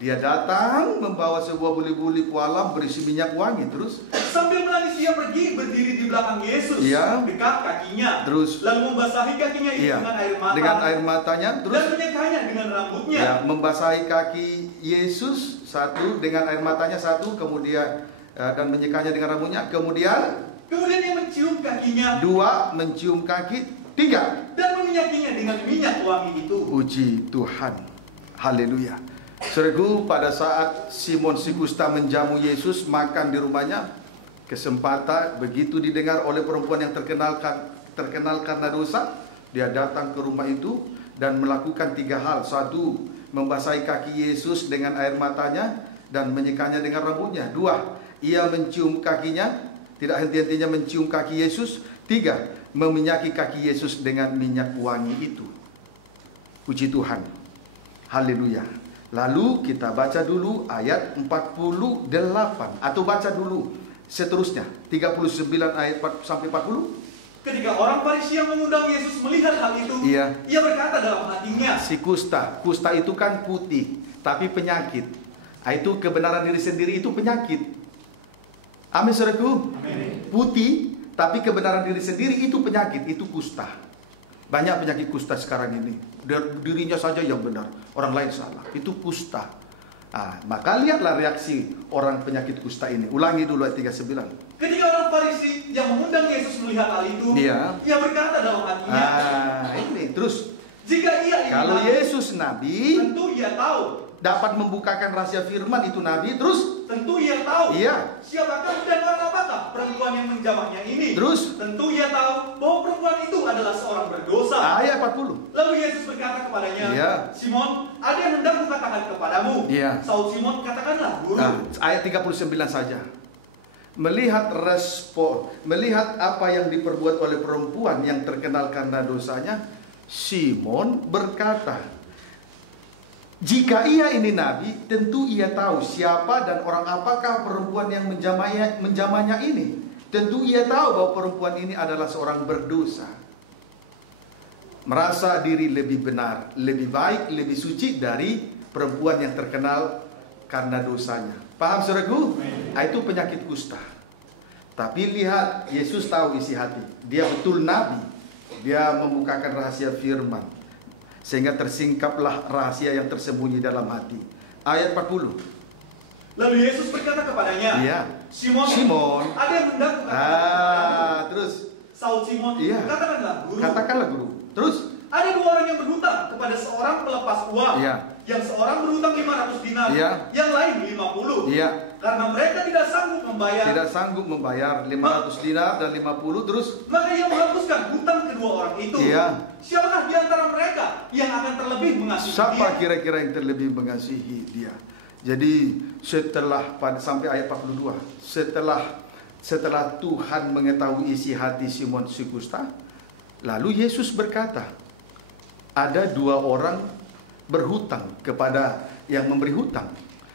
Dia datang membawa sebuah buli-buli pualam berisi minyak wangi. Terus sambil menangis dia pergi berdiri di belakang Yesus, dekat kakinya. Terus lalu membasahi kakinya itu dengan air mata. Dengan air matanya. Terus dan menyekanya dengan rambutnya. Membasahi kaki Yesus satu dengan air matanya satu, kemudian dan menyekanya dengan rambutnya. Kemudian dia mencium kakinya. 2, mencium kaki. 3, dan meminyakinya dengan minyak wangi itu. Puji Tuhan. Haleluya. Saudaraku, pada saat Simon si kusta menjamu Yesus makan di rumahnya, kesempatan begitu didengar oleh perempuan yang terkenal karena dosa, dia datang ke rumah itu dan melakukan 3 hal. 1, membasahi kaki Yesus dengan air matanya dan menyekanya dengan rambutnya. 2, ia mencium kakinya, tidak henti-hentinya mencium kaki Yesus. 3, meminyaki kaki Yesus dengan minyak wangi itu. Puji Tuhan. Haleluya. Lalu kita baca dulu ayat 48, atau baca dulu seterusnya 39 ayat sampai 40. Ketika orang Farisi yang mengundang Yesus melihat hal itu, ia berkata dalam hatinya, si kusta itu kan putih tapi penyakit. Itu kebenaran diri sendiri itu penyakit. Amin, saudaraku. Putih tapi kebenaran diri sendiri itu penyakit, itu kusta. Banyak penyakit kusta sekarang ini. Dirinya saja yang benar, orang lain salah. Itu kusta. Maka lihatlah reaksi orang penyakit kusta ini. Ulangi dulu ayat 39. Ketika orang Farisi yang mengundang Yesus melihat hal itu, ia berkata dalam hatinya, ini terus, jika ia kalau Yesus nabi, tentu ia tahu dapat membukakan rahasia firman itu nabi, terus tentu ia tahu siapakah dan orang apakah perempuan yang menjamahnya ini. Terus tentu ia tahu bahwa perempuan itu adalah seorang berdosa. Ayat 40. Lalu Yesus berkata kepadanya, Simon, ada yang hendak kukatakan kepadamu. Saud Simon, katakanlah, Guru. Ayat 39 saja. Melihat apa yang diperbuat oleh perempuan yang terkenal karena dosanya, Simon berkata, jika ia ini nabi, tentu ia tahu siapa dan orang apakah perempuan yang menjamahnya ini. Tentu ia tahu bahwa perempuan ini adalah seorang berdosa. Merasa diri lebih benar, lebih baik, lebih suci dari perempuan yang terkenal karena dosanya. Paham, saudaraku? Itu penyakit kusta. Tapi lihat, Yesus tahu isi hati. Dia betul nabi. Dia membukakan rahasia firman, sehingga tersingkaplah rahasia yang tersembunyi dalam hati. Ayat 40. Lalu Yesus berkata kepadanya, Simon, ada yang hendak kukatakan. Terus Saud Simon, katakanlah, Guru. Katakanlah, Guru. Terus ada 2 orang yang berhutang kepada seorang pelepas uang. Yang seorang berhutang 500 dinar, yang lain 50. Karena mereka tidak sanggup membayar 500 dinar dan 50. Terus maka ia menghapuskan hutang kedua orang itu. Siapakah di antara mereka yang akan terlebih mengasihi dia? Siapa kira-kira yang terlebih mengasihi dia? Jadi setelah sampai ayat 42, setelah Tuhan mengetahui isi hati Simon si kusta, lalu Yesus berkata, ada 2 orang berhutang kepada yang memberi hutang.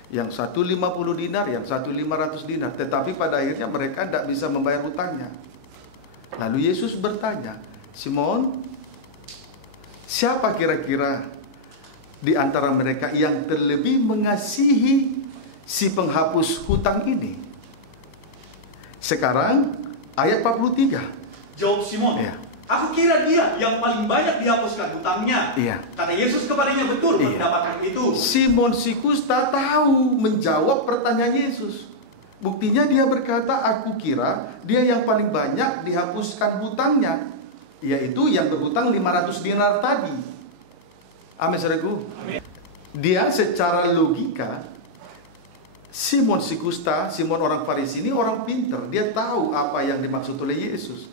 Yang satu 50 dinar, yang satu 500 dinar. Tetapi pada akhirnya mereka tidak bisa membayar hutangnya. Lalu Yesus bertanya, Simon, siapa kira-kira di antara mereka yang terlebih mengasihi si penghapus hutang ini? Sekarang ayat 43. Jawab Simon, aku kira dia yang paling banyak dihapuskan hutangnya. Kata Yesus kepadanya, betul mendapatkan itu. Simon si kusta tahu menjawab pertanyaan Yesus. Buktinya dia berkata, aku kira dia yang paling banyak dihapuskan hutangnya, yaitu yang berhutang 500 dinar tadi. Amin, saudaraku. Dia secara logika, Simon si kusta, Simon orang Farisi ini orang pintar. Dia tahu apa yang dimaksud oleh Yesus.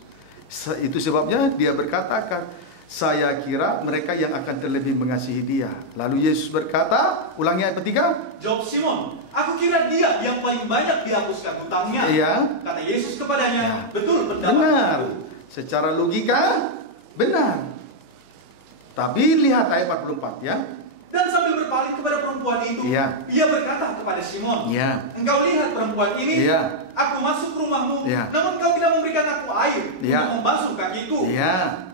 Itu sebabnya dia berkatakan, saya kira mereka yang akan terlebih mengasihi dia. Lalu Yesus berkata, ulangi ayat 3. Jawab Simon, aku kira dia yang paling banyak dihapuskan hutangnya. Kata Yesus kepadanya, betul benar. Secara logika benar. Tapi lihat ayat 44 ya. Dan sambil berpaling kepada perempuan itu, ia berkata kepada Simon, engkau lihat perempuan ini, aku masuk ke rumahmu, namun kau tidak memberikan aku air untuk membasuh kakiku.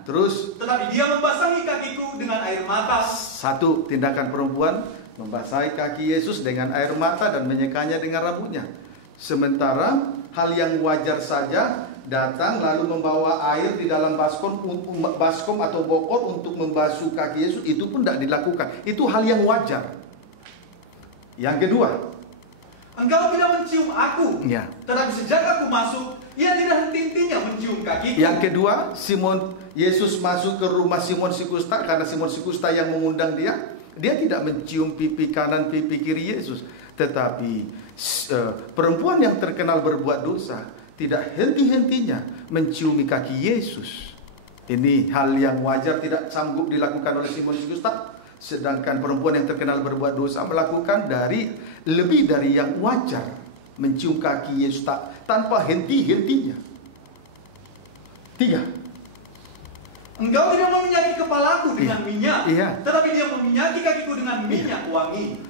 Terus, tetapi dia membasahi kakiku dengan air mata. Satu tindakan perempuan membasahi kaki Yesus dengan air mata dan menyekanya dengan rambutnya. Sementara hal yang wajar saja, datang lalu membawa air di dalam baskom atau bokor untuk membasuh kaki Yesus, itu pun tidak dilakukan. Itu hal yang wajar. Yang kedua, engkau tidak mencium aku, tetapi sejak aku masuk, ia tidak henti-hentinya mencium kakiku. Yang kedua, Yesus masuk ke rumah Simon si kusta, karena Simon si kusta yang mengundang dia. dia tidak mencium pipi kanan, pipi kiri Yesus. Tetapi perempuan yang terkenal berbuat dosa tidak henti-hentinya menciumi kaki Yesus. Ini hal yang wajar, tidak sanggup dilakukan oleh Simon Sikusta. Sedangkan perempuan yang terkenal berbuat dosa melakukan lebih dari yang wajar, mencium kaki Yesus tanpa henti-hentinya. 3. Engkau tidak meminyaki kepalaku dengan minyak, tetapi dia meminyaki kakiku dengan minyak wangi.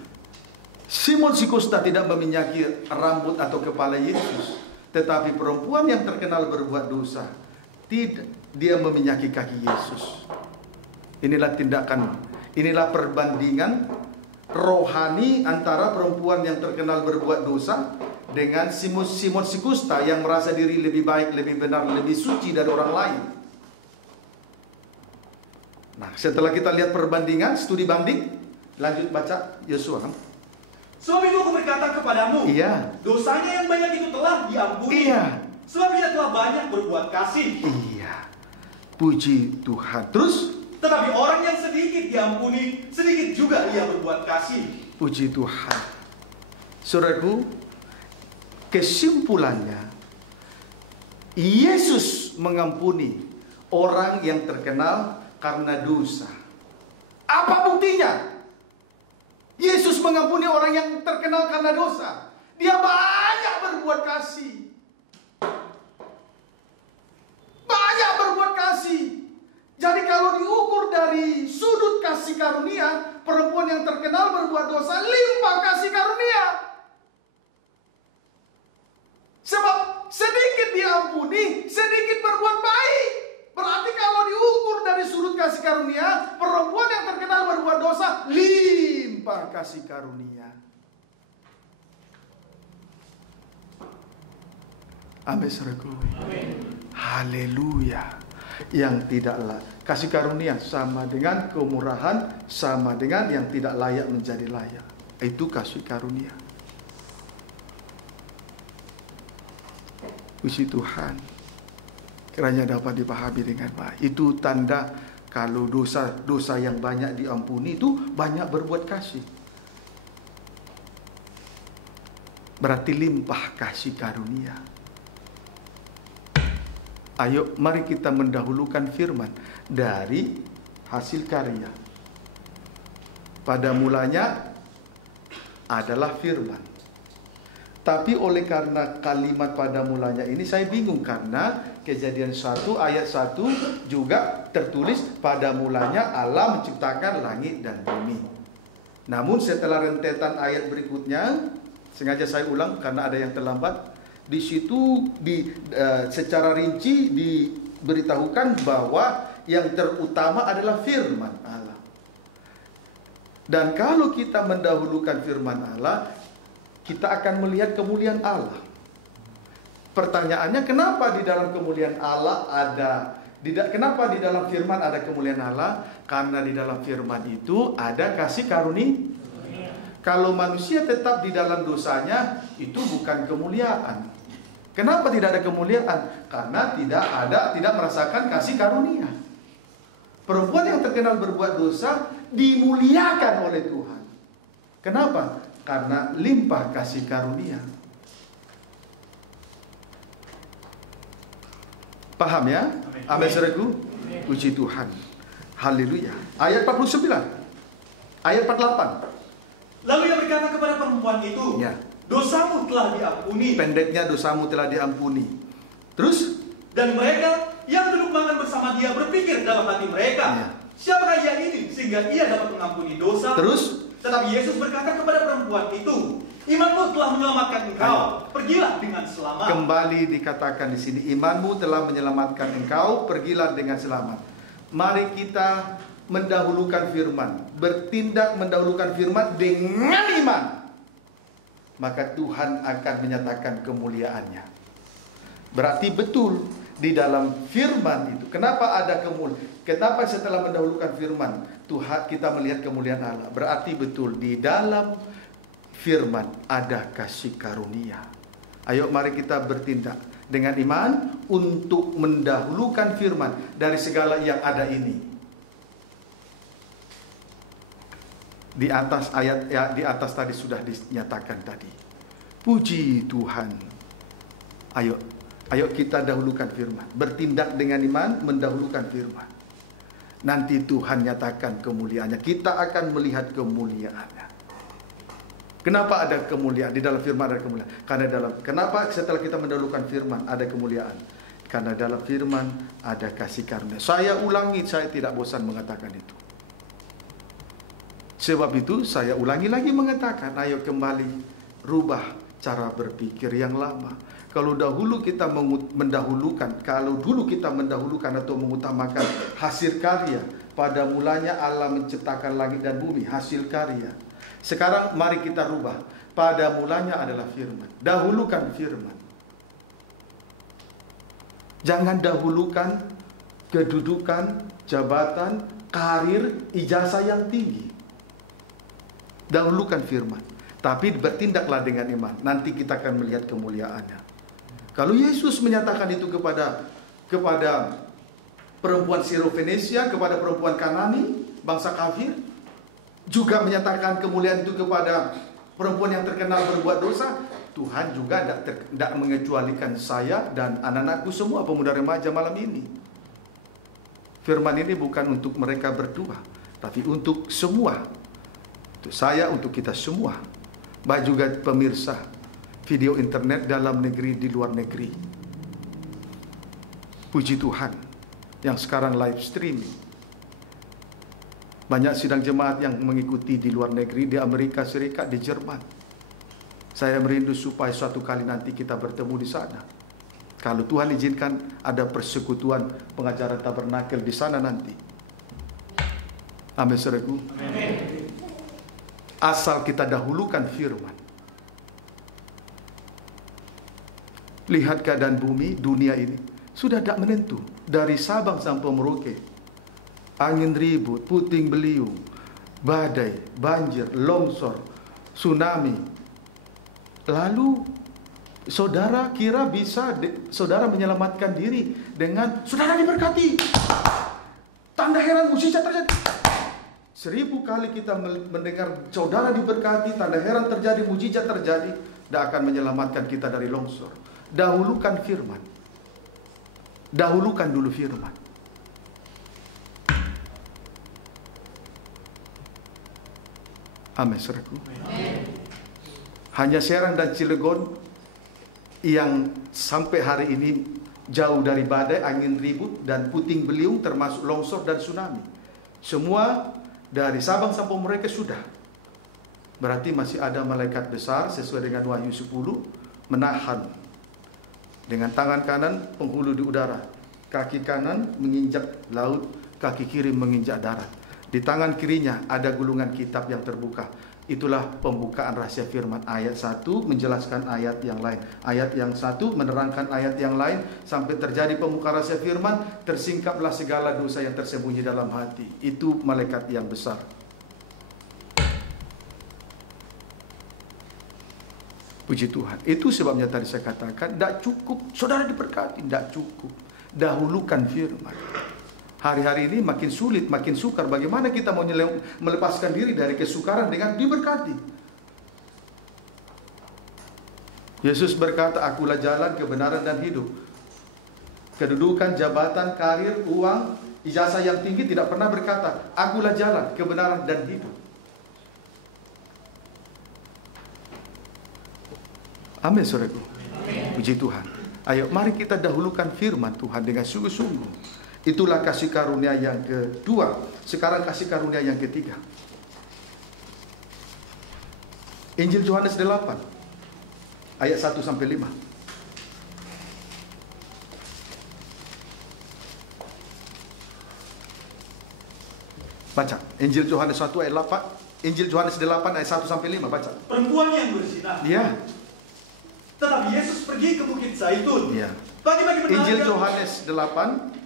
Simon Sikusta tidak meminyaki rambut atau kepala Yesus, tetapi perempuan yang terkenal berbuat dosa dia meminyaki kaki Yesus. Inilah tindakan, inilah perbandingan rohani antara perempuan yang terkenal berbuat dosa dengan Simon Sikusta yang merasa diri lebih baik, lebih benar, lebih suci dari orang lain. Nah, setelah kita lihat perbandingan, studi banding, lanjut baca Yosua. Sebab itu aku berkata kepadamu, dosanya yang banyak itu telah diampuni. Sebab ia telah banyak berbuat kasih. Puji Tuhan. Terus? Tetapi orang yang sedikit diampuni, sedikit juga ia berbuat kasih. Puji Tuhan. Saudaraku, kesimpulannya, Yesus mengampuni orang yang terkenal karena dosa. Apa buktinya? Yesus mengampuni orang yang terkenal karena dosa. Dia banyak berbuat kasih. Banyak berbuat kasih. Jadi kalau diukur dari sudut kasih karunia, perempuan yang terkenal berbuat dosa limpah kasih karunia. Sebab sedikit diampuni, sedikit berbuat baik. Berarti kalau diukur dari sudut kasih karunia, perempuan yang terkenal berbuat dosa limpah kasih karunia. Amin, saudaraku. Haleluya. Yang tidaklah kasih karunia sama dengan kemurahan, sama dengan yang tidak layak menjadi layak. Itu kasih karunia. Puji Tuhan. Kiranya dapat dipahami dengan baik. Itu tanda kalau dosa yang banyak diampuni itu banyak berbuat kasih. Berarti limpah kasih karunia. Ayo mari kita mendahulukan firman dari hasil karya. Pada mulanya adalah firman. Tapi oleh karena kalimat pada mulanya ini saya bingung, karena Kejadian 1 ayat 1 juga tertulis pada mulanya Allah menciptakan langit dan bumi. Namun setelah rentetan ayat berikutnya, sengaja saya ulang karena ada yang terlambat. Di situ secara rinci diberitahukan bahwa yang terutama adalah firman Allah. Dan kalau kita mendahulukan firman Allah, kita akan melihat kemuliaan Allah. Pertanyaannya, kenapa di dalam kemuliaan Allah kenapa di dalam firman ada kemuliaan Allah? Karena di dalam firman itu ada kasih karunia. Kalau manusia tetap di dalam dosanya, itu bukan kemuliaan. Kenapa tidak ada kemuliaan? Karena tidak merasakan kasih karunia. Perempuan yang terkenal berbuat dosa dimuliakan oleh Tuhan. Kenapa? Karena limpah kasih karunia. Paham ya? Amin, saudaraku. Puji Tuhan. Haleluya. Ayat 49. Ayat 48. Lalu ia berkata kepada perempuan itu, dosamu telah diampuni. Pendeknya, dosamu telah diampuni. Terus? Dan mereka yang duduk makan bersama dia berpikir dalam hati mereka, siapakah ia ini sehingga ia dapat mengampuni dosa? Terus? Tetapi Yesus berkata kepada perempuan itu, imanmu telah menyelamatkan engkau. Pergilah dengan selamat. Kembali dikatakan di sini, imanmu telah menyelamatkan engkau. Pergilah dengan selamat. Mari kita mendahulukan firman, bertindak mendahulukan firman dengan iman. Maka Tuhan akan menyatakan kemuliaannya. Berarti betul di dalam firman itu. Kenapa ada kemuliaan? Kenapa setelah mendahulukan firman Tuhan kita melihat kemuliaan Allah? Berarti betul di dalam firman ada kasih karunia. Ayo mari kita bertindak dengan iman untuk mendahulukan firman dari segala yang ada ini. Di atas ayat ya, di atas tadi sudah dinyatakan tadi. Puji Tuhan. Ayo kita dahulukan firman. Bertindak dengan iman, mendahulukan firman. Nanti Tuhan nyatakan kemuliaannya. Kita akan melihat kemuliaannya. Kenapa ada kemuliaan? Di dalam firman ada kemuliaan. Kenapa setelah kita mendahulukan firman ada kemuliaan? Karena dalam firman ada kasih karunia. Saya ulangi, saya tidak bosan mengatakan itu. Sebab itu saya ulangi lagi mengatakan, ayo kembali rubah cara berpikir yang lama. Kalau dulu kita mendahulukan atau mengutamakan hasil karya, pada mulanya Allah menciptakan langit dan bumi, hasil karya. Sekarang mari kita rubah. Pada mulanya adalah firman. Dahulukan firman. Jangan dahulukan kedudukan, jabatan, karir, ijazah yang tinggi. Dahulukan firman, tapi bertindaklah dengan iman. Nanti kita akan melihat kemuliaannya. Kalau Yesus menyatakan itu kepada perempuan Sirofenesia, kepada perempuan Kanani, bangsa kafir, juga menyatakan kemuliaan itu kepada perempuan yang terkenal berbuat dosa, Tuhan juga tidak mengecualikan saya dan anak-anakku semua, pemuda remaja malam ini. Firman ini bukan untuk mereka berdua, tapi untuk semua. Untuk saya, untuk kita semua. Baik juga pemirsa video internet dalam negeri, di luar negeri. Puji Tuhan yang sekarang live streaming. Banyak sidang jemaat yang mengikuti di luar negeri, di Amerika Serikat, di Jerman. Saya merindu supaya suatu kali nanti kita bertemu di sana. Kalau Tuhan izinkan ada persekutuan pengajaran tabernakel di sana nanti. Amin, saudaraku. Asal kita dahulukan firman. Lihat keadaan bumi, dunia ini sudah tidak menentu. Dari Sabang sampai Merauke, angin ribut, puting beliung, badai, banjir, longsor, tsunami. Lalu saudara kira bisa saudara menyelamatkan diri dengan saudara diberkati, tanda heran mujizat terjadi. 1000 kali kita mendengar saudara diberkati, tanda heran terjadi, mujizat terjadi, tidak akan menyelamatkan kita dari longsor. Dahulukan firman. Dahulukan dulu firman. Amin, saudaraku. Hanya Serang dan Cilegon yang sampai hari ini jauh dari badai, angin ribut, dan puting beliung, termasuk longsor dan tsunami. Semua dari Sabang sampai mereka sudah. Berarti masih ada malaikat besar sesuai dengan Wahyu 10 menahan dengan tangan kanan penghulu di udara, kaki kanan menginjak laut, kaki kiri menginjak darat. Di tangan kirinya ada gulungan kitab yang terbuka. Itulah pembukaan rahasia firman. Ayat 1 menjelaskan ayat yang lain, ayat yang satu menerangkan ayat yang lain, sampai terjadi pembukaan rahasia firman. Tersingkaplah segala dosa yang tersembunyi dalam hati. Itu malaikat yang besar. Puji Tuhan. Itu sebabnya tadi saya katakan, tidak cukup saudara diberkati, tidak cukup. Dahulukan firman. Hari-hari ini makin sulit, makin sukar. Bagaimana kita mau melepaskan diri dari kesukaran dengan diberkati? Yesus berkata, akulah jalan, kebenaran, dan hidup. Kedudukan, jabatan, karir, uang, ijazah yang tinggi tidak pernah berkata, akulah jalan, kebenaran, dan hidup. Amin, saudaraku. Puji Tuhan. Ayo, mari kita dahulukan firman Tuhan dengan sungguh-sungguh. Itulah kasih karunia yang kedua. Sekarang kasih karunia yang ketiga. Injil Yohanes 8 ayat 1 sampai 5. Baca Injil Yohanes 1 ayat 8. Injil Yohanes 8 ayat 1 sampai 5, baca. Perempuan yang berzina. Iya. Tetapi Yesus pergi ke Bukit Zaitun. Iya. Bagi-bagi benar. Injil Yohanes 8.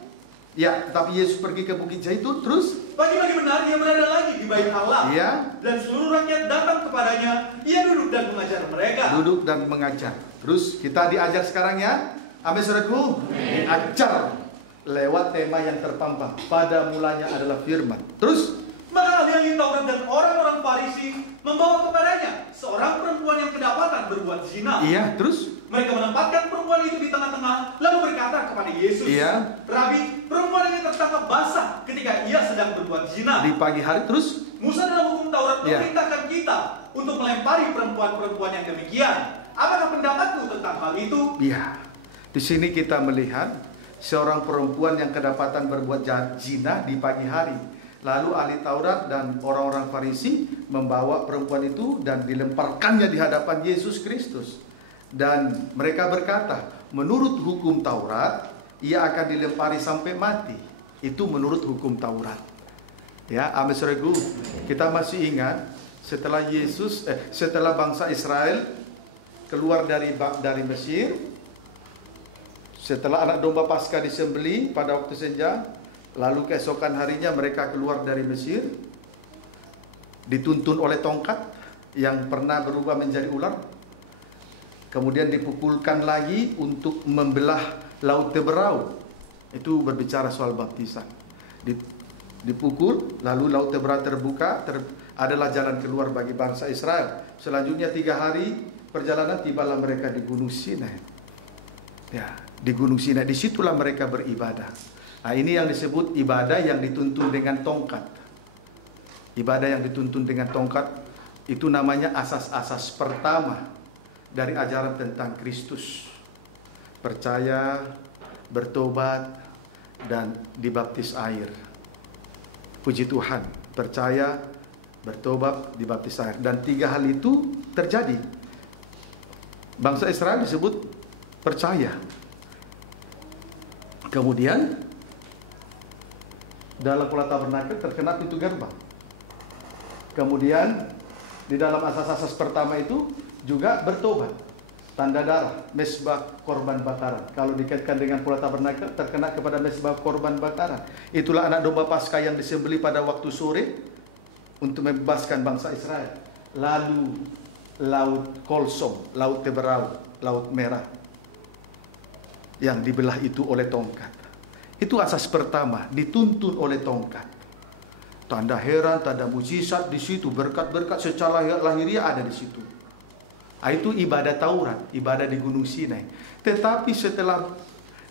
Ya, tapi Yesus pergi ke Bukit Zaitun, terus bagi-bagi benar dia berada lagi di bait Allah. Iya. Dan seluruh rakyat datang kepadanya. Ia duduk dan mengajar mereka. Duduk dan mengajar. Terus kita diajar sekarang ya. Amin, saudaraku. Diajar lewat tema yang terpampang. Pada mulanya adalah firman. Terus maka yang ahli Taurat dan orang-orang Farisi membawa kepadanya seorang perempuan yang kedapatan berbuat zina. Iya, terus? Mereka menempatkan perempuan itu di tengah-tengah, lalu berkata kepada Yesus, iya, Rabi, perempuan ini tertangkap basah ketika ia sedang berbuat zina. Di pagi hari, terus? Musa dalam hukum Taurat memerintahkan kita untuk melempari perempuan-perempuan yang demikian. Apakah pendapatmu tentang hal itu? Iya. Di sini kita melihat seorang perempuan yang kedapatan berbuat zina di pagi hari. Lalu ahli Taurat dan orang-orang Farisi membawa perempuan itu dan dilemparkannya di hadapan Yesus Kristus. Dan mereka berkata, menurut hukum Taurat, ia akan dilempari sampai mati. Itu menurut hukum Taurat. Ya, amin saudaraku. Kita masih ingat setelah bangsa Israel keluar dari Mesir, setelah anak domba Paskah disembelih pada waktu senja, lalu keesokan harinya mereka keluar dari Mesir, dituntun oleh tongkat yang pernah berubah menjadi ular, kemudian dipukulkan lagi untuk membelah Laut Teberau. Itu berbicara soal baptisan. Dipukul, lalu Laut Teberau terbuka, adalah jalan keluar bagi bangsa Israel. Selanjutnya 3 hari perjalanan, tibalah mereka di Gunung Sinai. Ya, di Gunung Sinai, disitulah mereka beribadah. Nah, ini yang disebut ibadah yang dituntun dengan tongkat. Ibadah yang dituntun dengan tongkat itu namanya asas-asas pertama dari ajaran tentang Kristus. Percaya, bertobat, dan dibaptis air. Puji Tuhan, percaya, bertobat, dibaptis air. Dan 3 hal itu terjadi. Bangsa Israel disebut percaya. Kemudian dalam pola tabernakel terkena pintu gerbang. Kemudian di dalam asas-asas pertama itu juga bertobat. Tanda darah, mesbah korban bakaran. Kalau dikaitkan dengan pola tabernakel, terkena kepada mesbah korban bakaran. Itulah anak domba Paskah yang disembelih pada waktu sore untuk membebaskan bangsa Israel. Lalu Laut Kolsom, Laut Teberau, Laut Merah yang dibelah itu oleh tongkat. Itu asas pertama, dituntun oleh tongkat. Tanda heran, tanda mujizat di situ, berkat-berkat secara lahiriah ada di situ. Itu ibadah Taurat, ibadah di Gunung Sinai. Tetapi setelah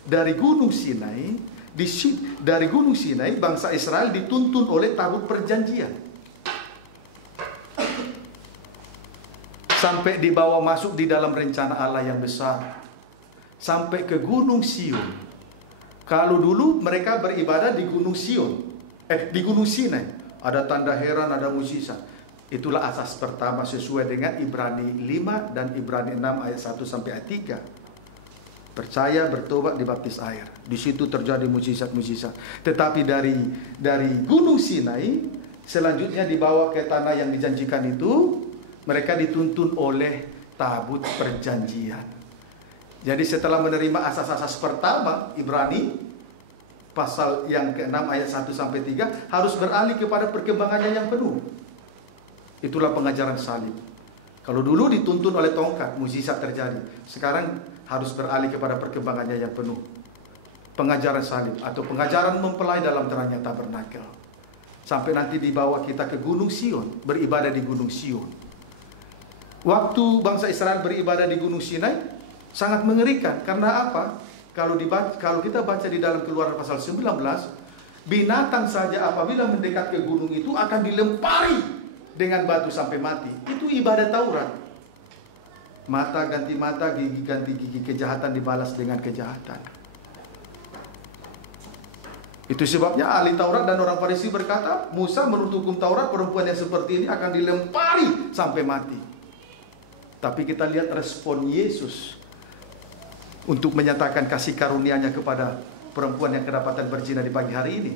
dari Gunung Sinai, bangsa Israel dituntun oleh tabut perjanjian. Sampai dibawa masuk di dalam rencana Allah yang besar. Sampai ke Gunung Sion. Kalau dulu mereka beribadah di Gunung di Gunung Sinai, ada tanda heran, ada mujizat. Itulah asas pertama sesuai dengan Ibrani 5 dan Ibrani 6 ayat 1 sampai ayat 3. Percaya, bertobat, dibaptis air. Di situ terjadi mujizat-mujizat. Tetapi dari Gunung Sinai selanjutnya dibawa ke tanah yang dijanjikan itu, mereka dituntun oleh tabut perjanjian. Jadi setelah menerima asas-asas pertama, Ibrani pasal yang ke-6 ayat 1 sampai 3 harus beralih kepada perkembangannya yang penuh. Itulah pengajaran salib. Kalau dulu dituntun oleh tongkat, mujizat terjadi. Sekarang harus beralih kepada perkembangannya yang penuh. Pengajaran salib atau pengajaran mempelai dalam terangnya tabernakel. Sampai nanti dibawa kita ke Gunung Sion, beribadah di Gunung Sion. Waktu bangsa Israel beribadah di Gunung Sinai sangat mengerikan. Karena apa? Kalau kita baca di dalam Keluaran pasal 19, binatang saja apabila mendekat ke gunung itu akan dilempari dengan batu sampai mati. Itu ibadah Taurat. Mata ganti mata, gigi ganti gigi, kejahatan dibalas dengan kejahatan. Itu sebabnya ahli Taurat dan orang Farisi berkata, Musa menurut hukum Taurat perempuan yang seperti ini akan dilempari sampai mati. Tapi kita lihat respon Yesus untuk menyatakan kasih karunia-Nya kepada perempuan yang kedapatan berzina di pagi hari ini.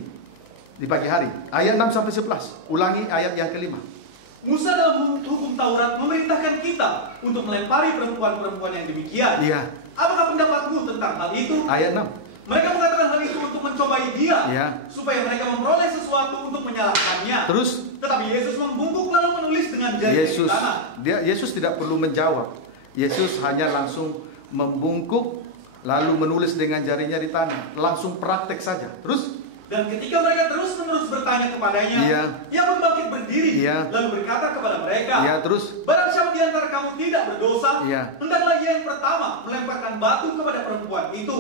Di pagi hari. Ayat 6 sampai 11. Ulangi ayat yang kelima. Musa dalam hukum Taurat memerintahkan kita untuk melempari perempuan-perempuan yang demikian. Iya. Apakah pendapatmu tentang hal itu? Ayat 6. Mereka mengatakan hal itu untuk mencobai dia, supaya mereka memperoleh sesuatu untuk menyalahkannya. Terus? Tetapi Yesus membungkuk lalu menulis dengan jari di tanah. Yesus tidak perlu menjawab. Yesus hanya langsung membungkuk lalu menulis dengan jarinya di tanah. Langsung praktek saja. Terus Dan ketika mereka terus-menerus bertanya kepadanya, ia pun bangkit berdiri, lalu berkata kepada mereka, barang siapa di antara kamu tidak berdosa, hendaklah ia yang pertama melemparkan batu kepada perempuan itu.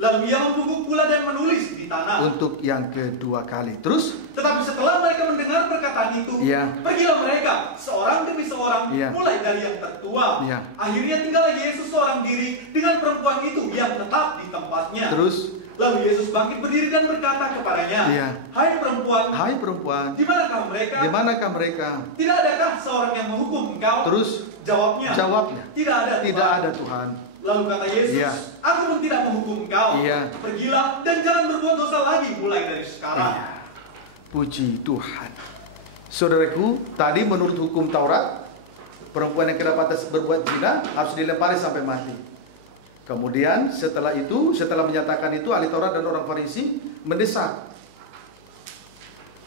Lalu ia membungkuk pula dan menulis di tanah. Untuk yang kedua kali. Tetapi setelah mereka mendengar perkataan itu, pergilah mereka seorang demi seorang, mulai dari yang tertua. Akhirnya tinggallah Yesus seorang diri dengan perempuan itu yang tetap di tempatnya. Lalu Yesus bangkit berdiri dan berkata kepadanya, Hai perempuan, di manakah mereka? Tidak adakah seorang yang menghukum engkau? Jawabnya, tidak ada Tuhan. Lalu kata Yesus, Aku pun tidak menghukum engkau. Pergilah dan jangan berbuat dosa lagi mulai dari sekarang. Puji Tuhan. Saudaraku, tadi menurut hukum Taurat, perempuan yang kedapatan berbuat zina harus dilempari sampai mati. Kemudian setelah menyatakan itu, ahli Taurat dan orang Farisi mendesak.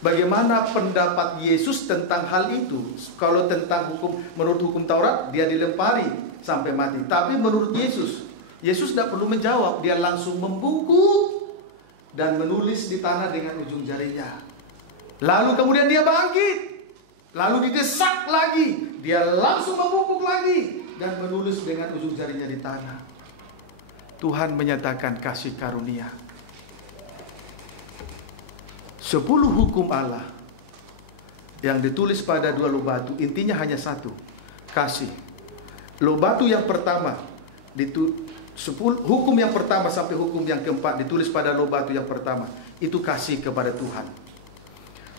Bagaimana pendapat Yesus tentang hal itu? Kalau tentang menurut hukum Taurat, dia dilempari sampai mati. Tapi menurut Yesus tidak perlu menjawab. Dia langsung membungkuk dan menulis di tanah dengan ujung jarinya. Lalu kemudian dia bangkit. Lalu didesak lagi. Dia langsung membungkuk lagi dan menulis dengan ujung jarinya di tanah. Tuhan menyatakan kasih karunia. 10 hukum Allah yang ditulis pada 2 loh batu, intinya hanya satu, kasih. Loh batu yang pertama, 10 hukum yang pertama sampai hukum yang keempat ditulis pada loh batu yang pertama, itu kasih kepada Tuhan.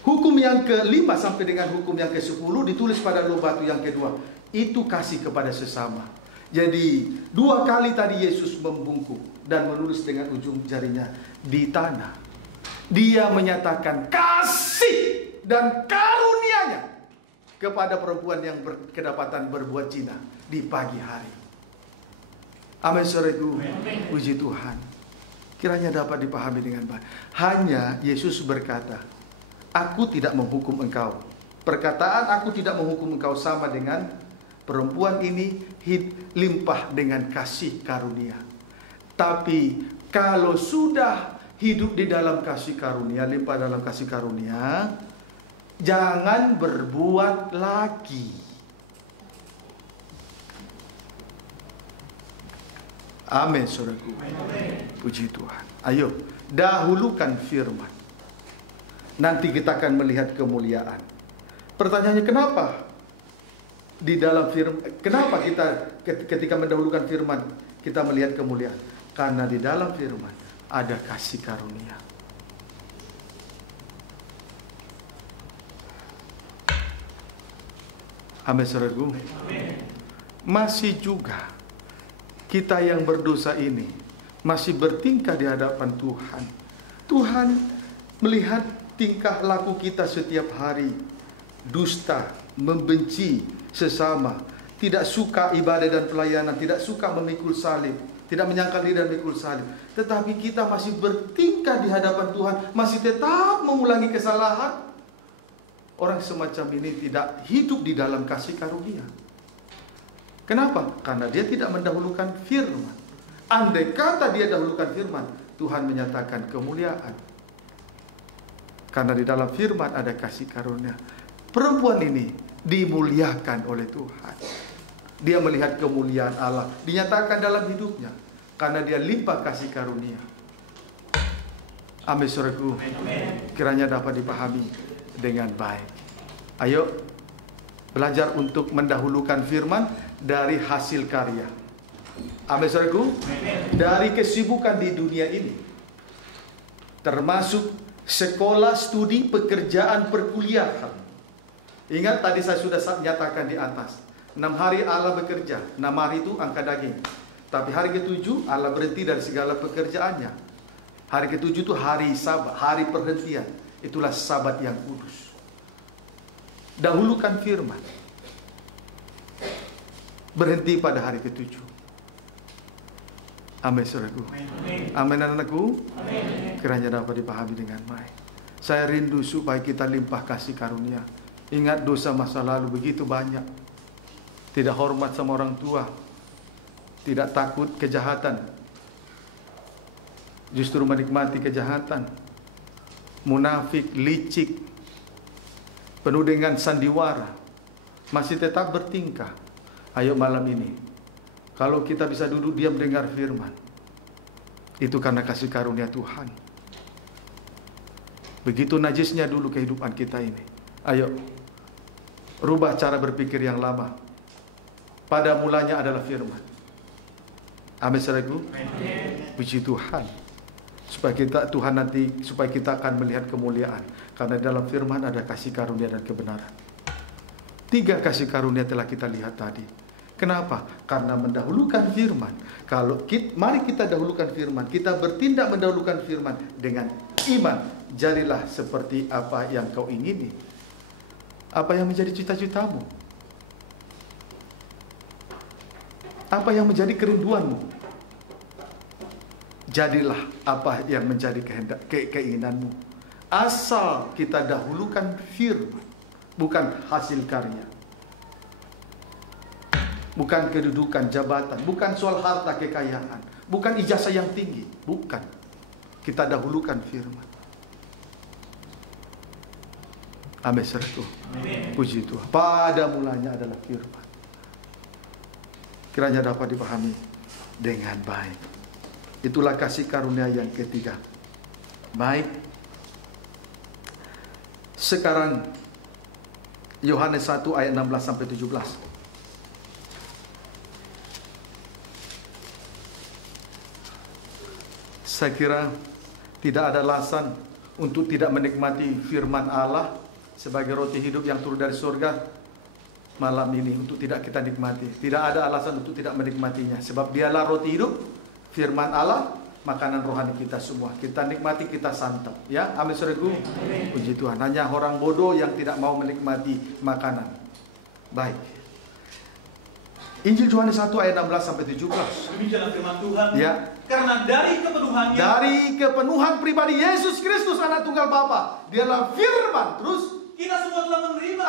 Hukum yang ke-5 sampai dengan hukum yang ke-10 ditulis pada loh batu yang kedua, itu kasih kepada sesama. Jadi 2 kali tadi Yesus membungkuk dan menulis dengan ujung jarinya di tanah. Dia menyatakan kasih dan karunia-Nya kepada perempuan yang kedapatan berbuat zina di pagi hari. Amin, saudaraku. Puji Tuhan. Kiranya dapat dipahami dengan baik. Hanya Yesus berkata, Aku tidak menghukum engkau. Perkataan aku tidak menghukum engkau sama dengan perempuan ini limpah dengan kasih karunia. Tapi kalau sudah hidup di dalam kasih karunia, limpah dalam kasih karunia, jangan berbuat lagi. Amin, saudaraku. Puji Tuhan. Ayo, dahulukan firman. Nanti kita akan melihat kemuliaan. Pertanyaannya, kenapa? Di dalam firman, kenapa kita ketika mendahulukan firman kita melihat kemuliaan? Karena di dalam firman ada kasih karunia. Amin, saudaraku. Masih juga kita yang berdosa ini masih bertingkah di hadapan Tuhan. Tuhan melihat tingkah laku kita setiap hari, dusta, membenci sesama, tidak suka ibadah dan pelayanan, tidak suka memikul salib, tidak menyangkal diri dan memikul salib. Tetapi kita masih bertingkah di hadapan Tuhan, masih tetap mengulangi kesalahan. Orang semacam ini tidak hidup di dalam kasih karunia. Kenapa? Karena dia tidak mendahulukan firman. Andai kata dia dahulukan firman, Tuhan menyatakan kemuliaan. Karena di dalam firman ada kasih karunia. Perempuan ini dimuliakan oleh Tuhan. Dia melihat kemuliaan Allah dinyatakan dalam hidupnya karena dia limpah kasih karunia. Amin, saudaraku. Kiranya dapat dipahami dengan baik. Ayo belajar untuk mendahulukan firman dari hasil karya. Amin, saudaraku. Dari kesibukan di dunia ini, termasuk sekolah, studi, pekerjaan, perkuliahan. Ingat tadi saya sudah nyatakan di atas, 6 hari Allah bekerja, 6 hari itu angka daging. Tapi hari ke-7 Allah berhenti dari segala pekerjaannya. Hari ke-7 itu hari Sabat, hari perhentian. Itulah Sabat yang kudus. Dahulukan firman. Berhenti pada hari ke-7. Amin, saudaraku. Amin, anak-anakku. Kiranya dapat dipahami dengan baik. Saya rindu supaya kita limpah kasih karunia. Ingat dosa masa lalu begitu banyak. Tidak hormat sama orang tua, tidak takut kejahatan, justru menikmati kejahatan. munafik, licik, penuh dengan sandiwara, masih tetap bertingkah. Ayo malam ini, kalau kita bisa duduk diam dengar firman, itu karena kasih karunia Tuhan. Begitu najisnya dulu kehidupan kita ini. Ayo, rubah cara berpikir yang lama. Pada mulanya adalah firman. Amin, saudaraku. Puji Tuhan. Supaya kita akan melihat kemuliaan. Karena dalam firman ada kasih karunia dan kebenaran. 3 kasih karunia telah kita lihat tadi. Kenapa? Karena mendahulukan firman. Mari kita dahulukan firman. Kita bertindak mendahulukan firman dengan iman. Jadilah seperti apa yang kau ingini. Apa yang menjadi cita-citamu? Apa yang menjadi kerinduanmu? Jadilah apa yang menjadi keinginanmu. Asal kita dahulukan firman, bukan hasil karya, bukan kedudukan, jabatan, bukan soal harta kekayaan, bukan ijazah yang tinggi, bukan. Kita dahulukan firman. Amin, saudaraku. Puji Tuhan. Pada mulanya adalah firman. Kiranya dapat dipahami dengan baik. Itulah kasih karunia yang ketiga. Baik. Sekarang Yohanes 1 ayat 16 sampai 17. Saya kira tidak ada alasan untuk tidak menikmati firman Allah sebagai roti hidup yang turun dari surga malam ini, untuk tidak kita nikmati. Tidak ada alasan untuk tidak menikmatinya, sebab dialah roti hidup, firman Allah, makanan rohani kita semua. Kita nikmati, kita santap, ya. Amin, saudaraku. Puji Tuhan. Hanya orang bodoh yang tidak mau menikmati makanan. Baik. Injil Yohanes 1 ayat 16 sampai 17. Demikianlah firman Tuhan. Ya. Karena dari kepenuhan pribadi Yesus Kristus anak tunggal Bapa, dialah firman. Terus kita semua telah menerima.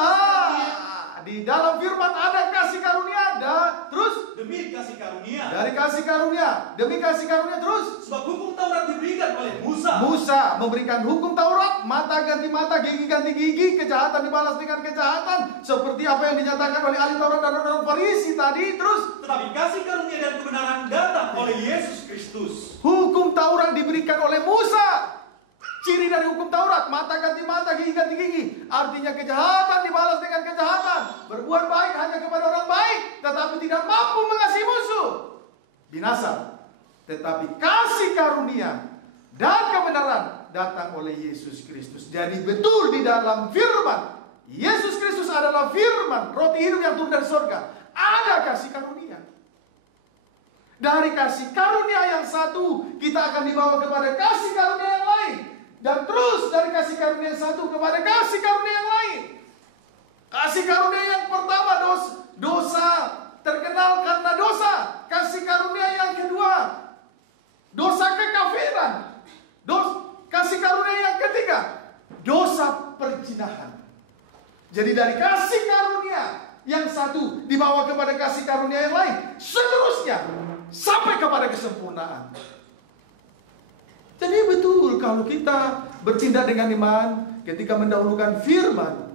Di dalam firman ada kasih karunia, terus demi kasih karunia. Dari kasih karunia, demi kasih karunia, terus sebab hukum Taurat diberikan oleh Musa. Musa memberikan hukum Taurat, mata ganti mata, gigi ganti gigi, kejahatan dibalas dengan kejahatan, seperti apa yang dinyatakan oleh ahli Taurat dan orang Farisi tadi. Terus tetapi kasih karunia dan kebenaran datang oleh Yesus Kristus. Hukum Taurat diberikan oleh Musa. Ciri dari hukum Taurat, mata ganti mata, gigi ganti gigi. Artinya kejahatan dibalas dengan kejahatan. Berbuat baik hanya kepada orang baik, tetapi tidak mampu mengasihi musuh, binasa. Tetapi kasih karunia dan kebenaran datang oleh Yesus Kristus. Jadi betul di dalam firman, Yesus Kristus adalah firman, roti hidup yang turun dari surga. Ada kasih karunia. Dari kasih karunia yang satu, kita akan dibawa kepada kasih karunia yang lain. Dan terus dari kasih karunia yang satu kepada kasih karunia yang lain. Kasih karunia yang pertama dosa terkenal karena dosa. Kasih karunia yang kedua dosa kekafiran. Kasih karunia yang ketiga dosa perzinahan. Jadi dari kasih karunia yang satu dibawa kepada kasih karunia yang lain, seterusnya sampai kepada kesempurnaan. Jadi betul kalau kita bertindak dengan iman ketika mendahulukan firman,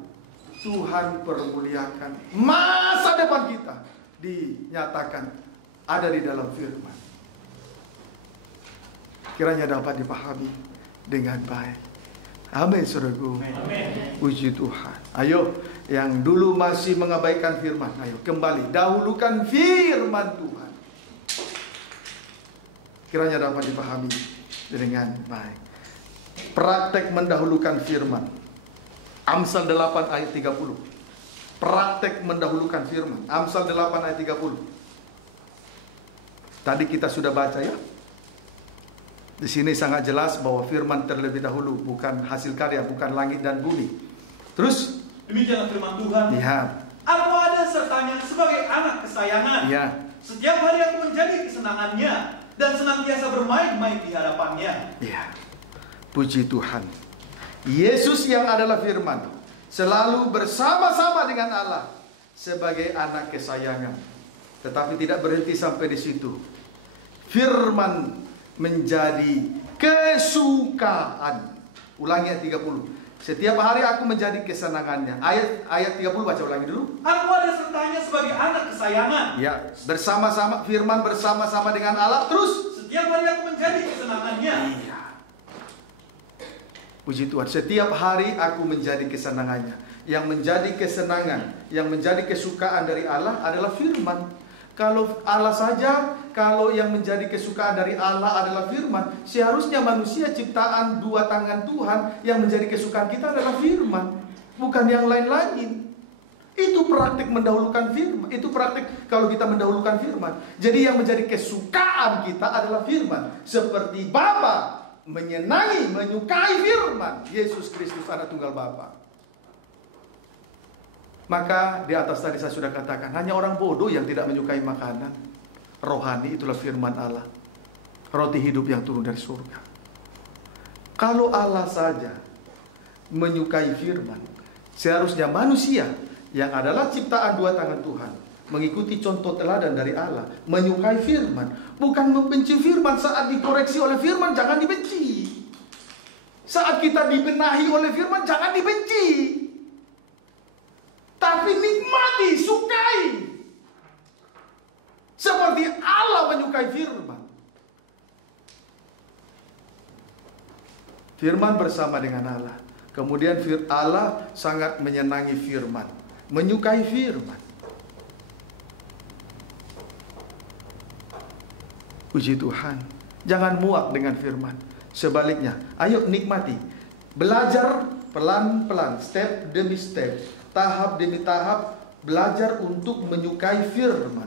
Tuhan permuliakan. Masa depan kita dinyatakan ada di dalam firman. Kiranya dapat dipahami dengan baik. Amin, saudaraku. Puji Tuhan. Ayo, yang dulu masih mengabaikan firman, ayo kembali dahulukan firman Tuhan. Kiranya dapat dipahami dengan baik. Praktek mendahulukan firman. Amsal 8 ayat 30. Praktek mendahulukan firman. Amsal 8 ayat 30. Tadi kita sudah baca, ya. Di sini sangat jelas bahwa firman terlebih dahulu, bukan hasil karya, bukan langit dan bumi. Terus demikianlah firman Tuhan. Lihat. Aku ada sertanya sebagai anak kesayangan. Ya. Setiap hari aku menjadi kesenangannya dan senantiasa bermain-main di hadapannya. Ya. Puji Tuhan. Yesus yang adalah firman selalu bersama-sama dengan Allah sebagai anak kesayangan. Tetapi tidak berhenti sampai di situ. Firman menjadi kesukaan Ulangi ayat 30. Setiap hari aku menjadi kesenangannya. Ayat 30 baca ulangi dulu. Aku ada sertanya sebagai anak kesayangan. Ya, bersama-sama firman bersama-sama dengan Allah. Terus setiap hari aku menjadi kesenangannya. Iya. Puji Tuhan. Setiap hari aku menjadi kesenangannya. Yang menjadi kesenangan, yang menjadi kesukaan dari Allah adalah firman. Kalau Allah saja, kalau yang menjadi kesukaan dari Allah adalah firman, seharusnya manusia ciptaan dua tangan Tuhan yang menjadi kesukaan kita adalah firman, bukan yang lain-lain. Itu praktik mendahulukan firman. Itu praktik kalau kita mendahulukan firman. Jadi yang menjadi kesukaan kita adalah firman. Seperti Bapa menyenangi, menyukai firman Yesus Kristus anak tunggal Bapa. Maka di atas tadi saya sudah katakan, hanya orang bodoh yang tidak menyukai makanan rohani, itulah firman Allah, roti hidup yang turun dari surga. Kalau Allah saja menyukai firman, seharusnya manusia yang adalah ciptaan dua tangan Tuhan mengikuti contoh teladan dari Allah, menyukai firman, bukan membenci firman. Saat dikoreksi oleh firman, jangan dibenci. Saat kita dibenahi oleh firman, jangan dibenci, tapi nikmati, sukai. Seperti Allah menyukai firman. Firman bersama dengan Allah. Kemudian Allah sangat menyenangi firman, menyukai firman. Puji Tuhan. Jangan muak dengan firman. Sebaliknya, ayo nikmati. Belajar pelan-pelan, step demi step, tahap demi tahap, belajar untuk menyukai firman.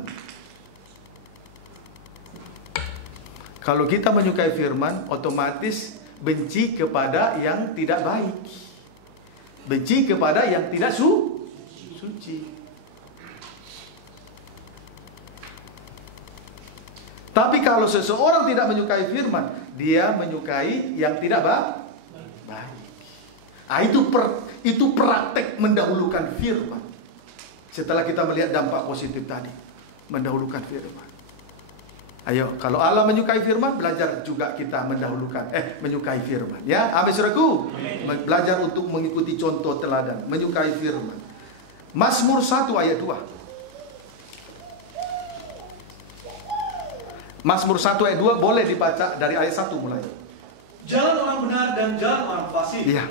Kalau kita menyukai firman, otomatis benci kepada yang tidak baik, benci kepada yang tidak suci. Tapi kalau seseorang tidak menyukai firman, dia menyukai yang tidak baik. Itu praktek mendahulukan firman. Setelah kita melihat dampak positif tadi, mendahulukan firman. Ayo, kalau Allah menyukai firman, belajar juga kita menyukai firman. Ya, amin saudaraku. Belajar untuk mengikuti contoh teladan, menyukai firman. Mazmur 1 ayat 2. Mazmur 1 ayat 2 boleh dibaca dari ayat 1 mulai. Jalan orang benar dan jalan orang fasik. Iya.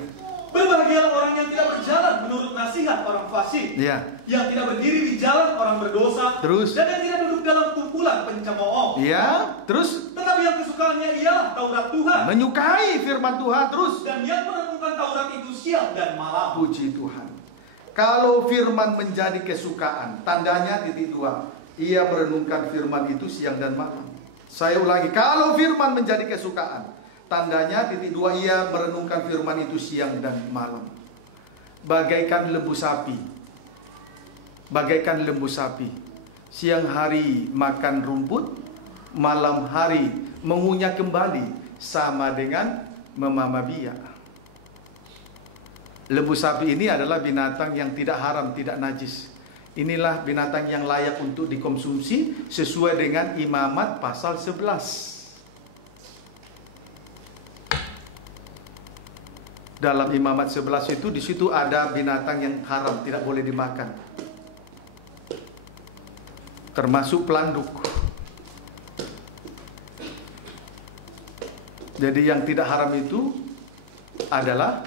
Berbahagialah orang yang tidak berjalan menurut nasihat orang fasik. Iya. Yang tidak berdiri di jalan orang berdosa. Terus. Dan yang tidak duduk dalam kumpulan pencemooh. Iya. Terus. Tetapi yang kesukaannya ialah Taurat Tuhan. Menyukai firman Tuhan. Terus. Dan yang merenungkan Taurat itu siang dan malam. Puji Tuhan. Kalau firman menjadi kesukaan, tandanya titik 2. Ia merenungkan firman itu siang dan malam. Saya ulangi, kalau firman menjadi kesukaan, tandanya titik 2, ia merenungkan firman itu siang dan malam. Bagaikan lembu sapi. Bagaikan lembu sapi. Siang hari makan rumput, malam hari mengunyah kembali, sama dengan memama biak. Lembu sapi ini adalah binatang yang tidak haram, tidak najis. Inilah binatang yang layak untuk dikonsumsi sesuai dengan Imamat pasal 11. Dalam Imamat 11 itu, di situ ada binatang yang haram, tidak boleh dimakan. Termasuk pelanduk. Jadi yang tidak haram itu adalah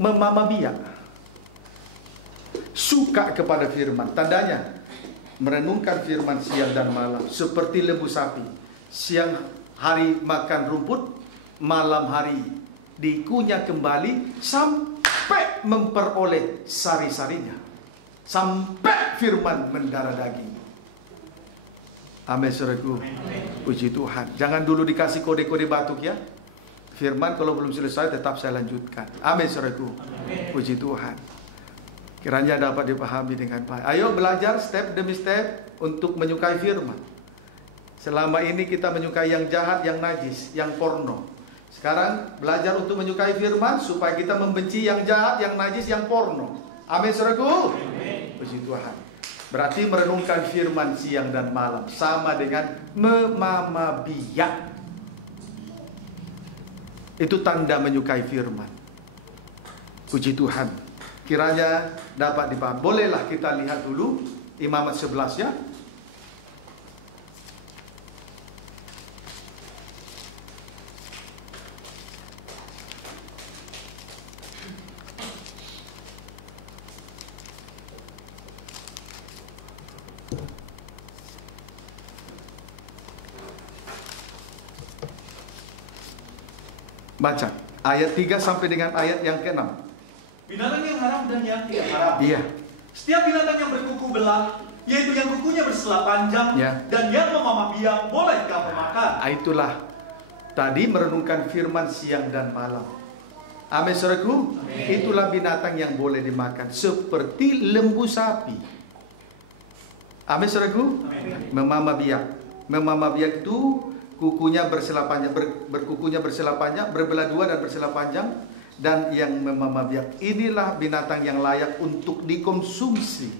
memama biak. Suka kepada firman. Tandanya merenungkan firman siang dan malam, seperti lembu sapi. Siang hari makan rumput, malam hari dikunyah kembali sampai memperoleh sari-sarinya, sampai firman mendarah daging. Amin saudaraku. Puji Tuhan. Jangan dulu dikasih kode-kode batuk ya. Firman kalau belum selesai tetap saya lanjutkan. Amin saudaraku. Puji Tuhan. Kiranya dapat dipahami dengan baik. Ayo belajar step demi step untuk menyukai firman. Selama ini kita menyukai yang jahat, yang najis, yang porno. Sekarang belajar untuk menyukai firman supaya kita membenci yang jahat, yang najis, yang porno. Amin saudaraku. Puji Tuhan. Berarti merenungkan firman siang dan malam sama dengan memama biak. Itu tanda menyukai firman. Puji Tuhan. Kiranya dapat dipahami. Bolehlah kita lihat dulu Imamat 11 ya. Baca ayat 3 sampai dengan ayat yang ke-6. Binatang yang haram dan yang tidak haram. Iya. Setiap binatang yang berkuku belah, yaitu yang kukunya bersela panjang, dan yang memamah biak, boleh kamu makan. Itulah tadi merenungkan firman siang dan malam. Amin, saudaraku. Itulah binatang yang boleh dimakan, seperti lembu sapi. Amin, saudaraku. Memamah biak. Memamah biak itu kukunya bersela panjang, berkukunya bersela panjang, berbelah dua dan bersela panjang, dan yang memamah biak. Inilah binatang yang layak untuk dikonsumsi.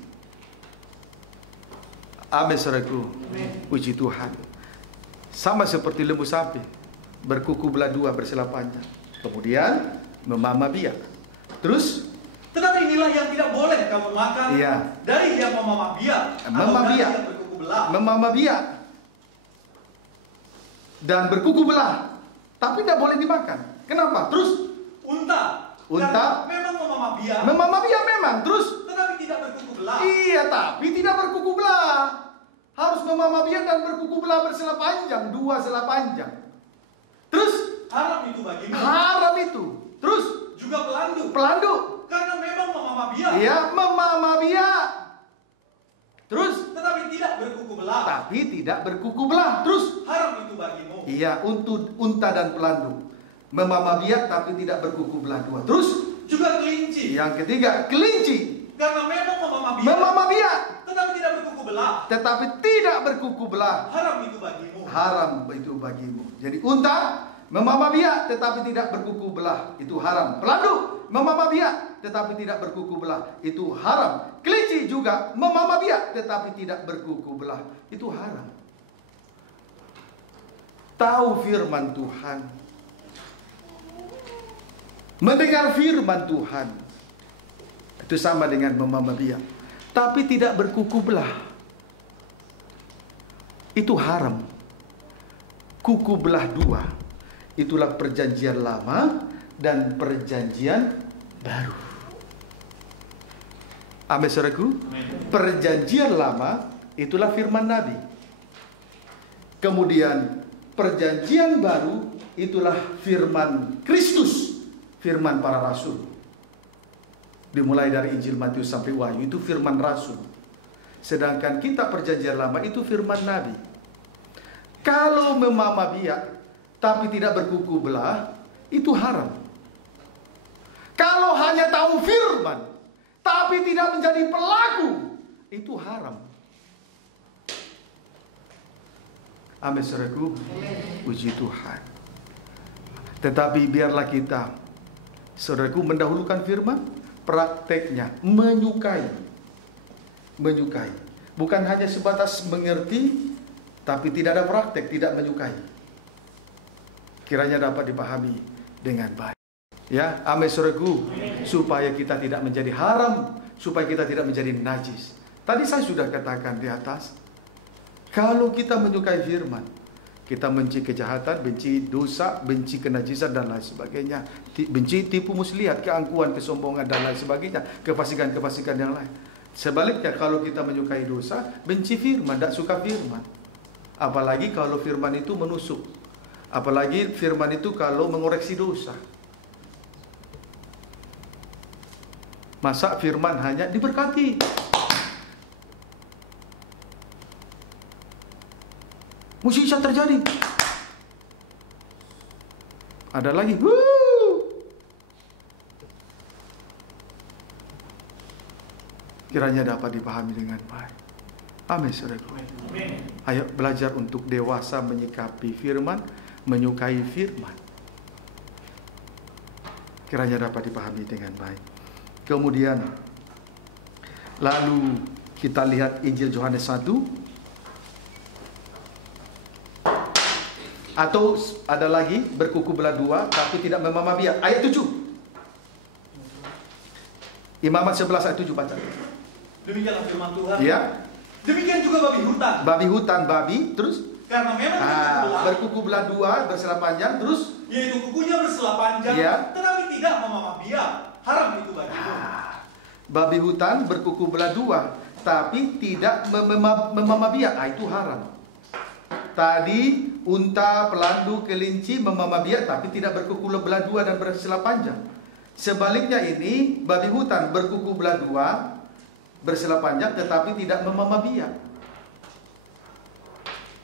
Amin, saudaraku. Puji Tuhan. Sama seperti lembu sapi, berkuku belah dua, bersela panjang, kemudian memamah biak. Terus, tetapi inilah yang tidak boleh kamu makan, dari yang memamah biak, memamah biak, yang berkuku belah. Memamah biak dan berkuku belah, tapi tidak boleh dimakan. Kenapa? Terus unta memang memamah biak. Memamah biak memang. Terus tetapi tidak berkuku belah. Iya, tapi tidak berkuku belah. Harus memamah biak dan berkuku belah bersela panjang, dua sela panjang. Terus haram itu bagimu. Haram itu. Terus juga pelandu. Pelandu. Karena memang memamah biak. Iya, memamah biak. Terus tetapi tidak berkuku belah. Tapi tidak berkuku belah. Terus haram itu bagimu. Iya, untuk unta dan pelandu. Memamah biak tapi tidak berkuku belah dua. Terus juga kelinci. Yang ketiga, kelinci. Karena memang memamah biak. Memamah biak. Tetapi tidak berkuku belah. Tetapi tidak berkuku belah. Haram itu bagimu. Haram itu bagimu. Jadi unta memamah biak tetapi tidak berkuku belah, itu haram. Pelandu memamah biak tetapi tidak berkuku belah, itu haram. Kelinci juga memamah biak tetapi tidak berkuku belah, itu haram. Tahu firman Tuhan, mendengar firman Tuhan, itu sama dengan memamah biak, tapi tidak berkuku belah, itu haram. Kuku belah dua, itulah perjanjian lama dan perjanjian baru. Amin, saudaraku. Perjanjian lama itulah firman Nabi. Kemudian perjanjian baru itulah firman Kristus, firman para rasul. Dimulai dari Injil Matius sampai Wahyu itu firman rasul. Sedangkan kitab perjanjian lama itu firman Nabi. Kalau memamah biak tapi tidak berkuku belah, itu haram. Kalau hanya tahu firman tapi tidak menjadi pelaku, itu haram. Amin, saudaraku. Puji Tuhan. Tetapi biarlah kita, saudaraku, mendahulukan firman, prakteknya menyukai. Menyukai. Bukan hanya sebatas mengerti, tapi tidak ada praktek, tidak menyukai. Kiranya dapat dipahami dengan baik. Ya, amin, saudaraku. Supaya kita tidak menjadi haram, supaya kita tidak menjadi najis. Tadi saya sudah katakan di atas, kalau kita menyukai firman, kita benci kejahatan, benci dosa, benci kenajisan dan lain sebagainya, benci tipu muslihat, keangkuhan, kesombongan dan lain sebagainya, kefasikan-kefasikan yang lain. Sebaliknya, kalau kita menyukai dosa, benci firman, tidak suka firman. Apalagi kalau firman itu menusuk. Apalagi firman itu kalau mengoreksi dosa. Masa firman hanya diberkati? Mukjizat terjadi. Ada lagi. Kiranya dapat dipahami dengan baik. Amin, saudaraku. Ayo belajar untuk dewasa menyikapi firman, menyukai firman. Kiranya dapat dipahami dengan baik. Kemudian lalu kita lihat Injil Yohanes 1 Atau ada lagi berkuku belah dua tapi tidak memamah biak. Ayat 7. Imamat 11 ayat 7 baca. Demikianlah firman Tuhan. Ya. Demikian juga babi hutan. Babi hutan, terus karena memang berkuku belah dua, bersela panjang, terus yaitu kukunya bersela panjang, tetapi tidak memamah biak. Haram itu bagiku. Babi hutan berkuku belah dua, tapi tidak memamah biak. Itu haram. Tadi unta, pelandu, kelinci memamah biak, tapi tidak berkuku belah dua dan bersela panjang. Sebaliknya ini babi hutan berkuku belah dua, bersela panjang, tetapi tidak memamah biak.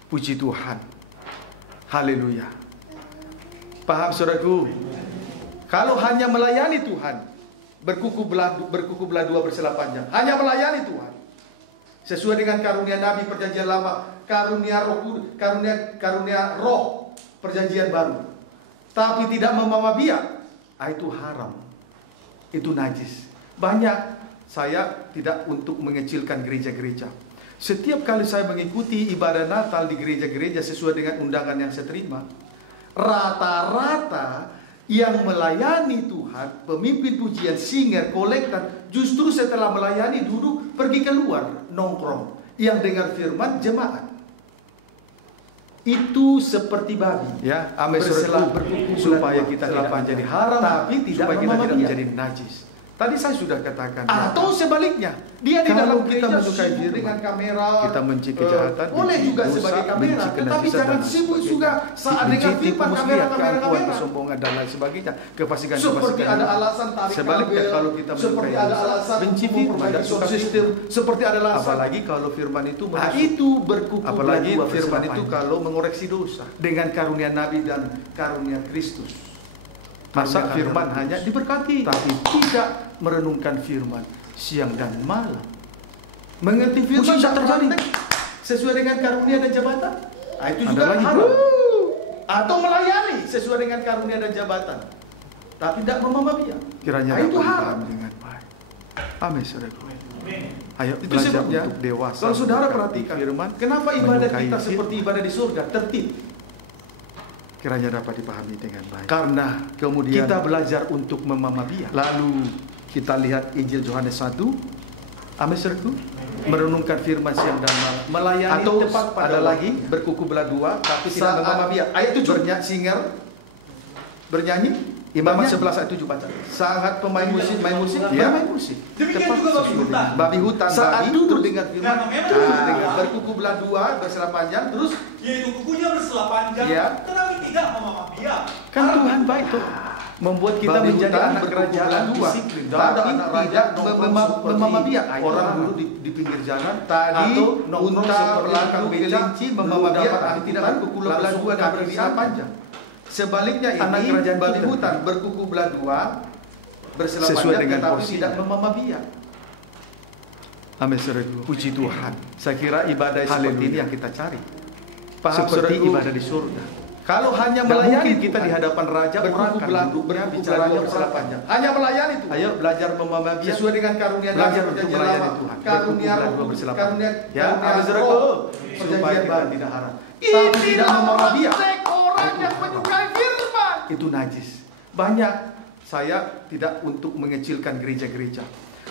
Puji Tuhan. Haleluya. Paham saudaraku? Kalau hanya melayani Tuhan, berkuku belah dua bersela panjang, hanya melayani Tuhan sesuai dengan karunia Nabi perjanjian lama, karunia roh perjanjian baru, tapi tidak memamah biak, itu haram, itu najis. Banyak, saya tidak untuk mengecilkan gereja-gereja. Setiap kali saya mengikuti ibadah Natal di gereja-gereja sesuai dengan undangan yang saya terima, rata-rata yang melayani Tuhan, pemimpin pujian, singer, kolektor, justru setelah melayani duduk pergi keluar nongkrong. Yang dengar firman jemaat. Itu seperti babi, ya, berkuku supaya kita tidak menjadi haram, tapi supaya kita tidak menjadi najis. Tadi saya sudah katakan. Atau sebaliknya, dia di dalam kita menyukai diri dengan kamera, kita benci kejahatan, boleh juga sebagai kamera, tetapi jangan sibuk juga saat dengan firman kamera, kesombongan dan lain sebagainya, kefasikan. Seperti ada alasan tarik sebaliknya kalau kita seperti ada alasan benci firman dan sistem, seperti ada alasan. Apalagi kalau firman itu itu berkuku. Apalagi firman itu kalau mengoreksi dosa dengan karunia Nabi dan karunia Kristus. Masa firman hanya diberkati, tapi tidak merenungkan firman siang dan malam. Mengerti firman tidak terjadi sesuai dengan karunia dan jabatan. Itu juga haram. Atau melayani sesuai dengan karunia dan jabatan, tapi tidak memamah biak. Kiranya itu haram dengan baik. Amin, saudaraku. Ayo itu sebabnya untuk dewasa. Kalau saudara perhatikan firman, kenapa ibadah kita seperti ibadah di surga, tertib? Kiranya dapat dipahami dengan baik. Karena kemudian kita belajar untuk memamah biak. Lalu kita lihat Injil Yohanes 1. Amin, saudaraku. Merenungkan firman siang dan malam. Melayani atau tepat pada ada lagi berkuku belah dua tapi tidak memamah biak. Ayat 7. Singer bernyanyi. Imamat 11 ayat 7 baca. Sangat pemain musik, main musik, ya, main musik. Demikian juga babi hutan. Babi hutan, saat duduk dengar firman, berkuku belah dua, bersela panjang, terus yaitu kukunya bersela panjang, tetapi tidak memamah biak. Kan Tuhan baik tuh, membuat kita menjadi anak kerajaan disiplin, tapi tidak memamah biak. Orang dulu di pinggir jalan, tadi unta, pelandu, kelinci memamah biak, tapi tidak berkuku belah dua dan bersela panjang. Sebaliknya ini babi hutan berkuku belah dua, bersela panjang, tetapi tidak memamah biak. Amin, saudaraku. Puji Tuhan. Saya kira ibadah seperti ini yang kita cari. Paham, seperti ibadah di surga. Kalau hanya melayani kita di hadapan raja, berkuku belah dua, bicara bersela panjang. Hanya melayani Tuhan. Ayo belajar memamah biak sesuai dengan karunia belajar untuk melayani Tuhan. Karunia bersela panjang. Ya, amin, saudaraku. Supaya kita tidak haram. Ini tidak memamah biak. Orang yang menyukai firman itu najis. Banyak, saya tidak untuk mengecilkan gereja-gereja.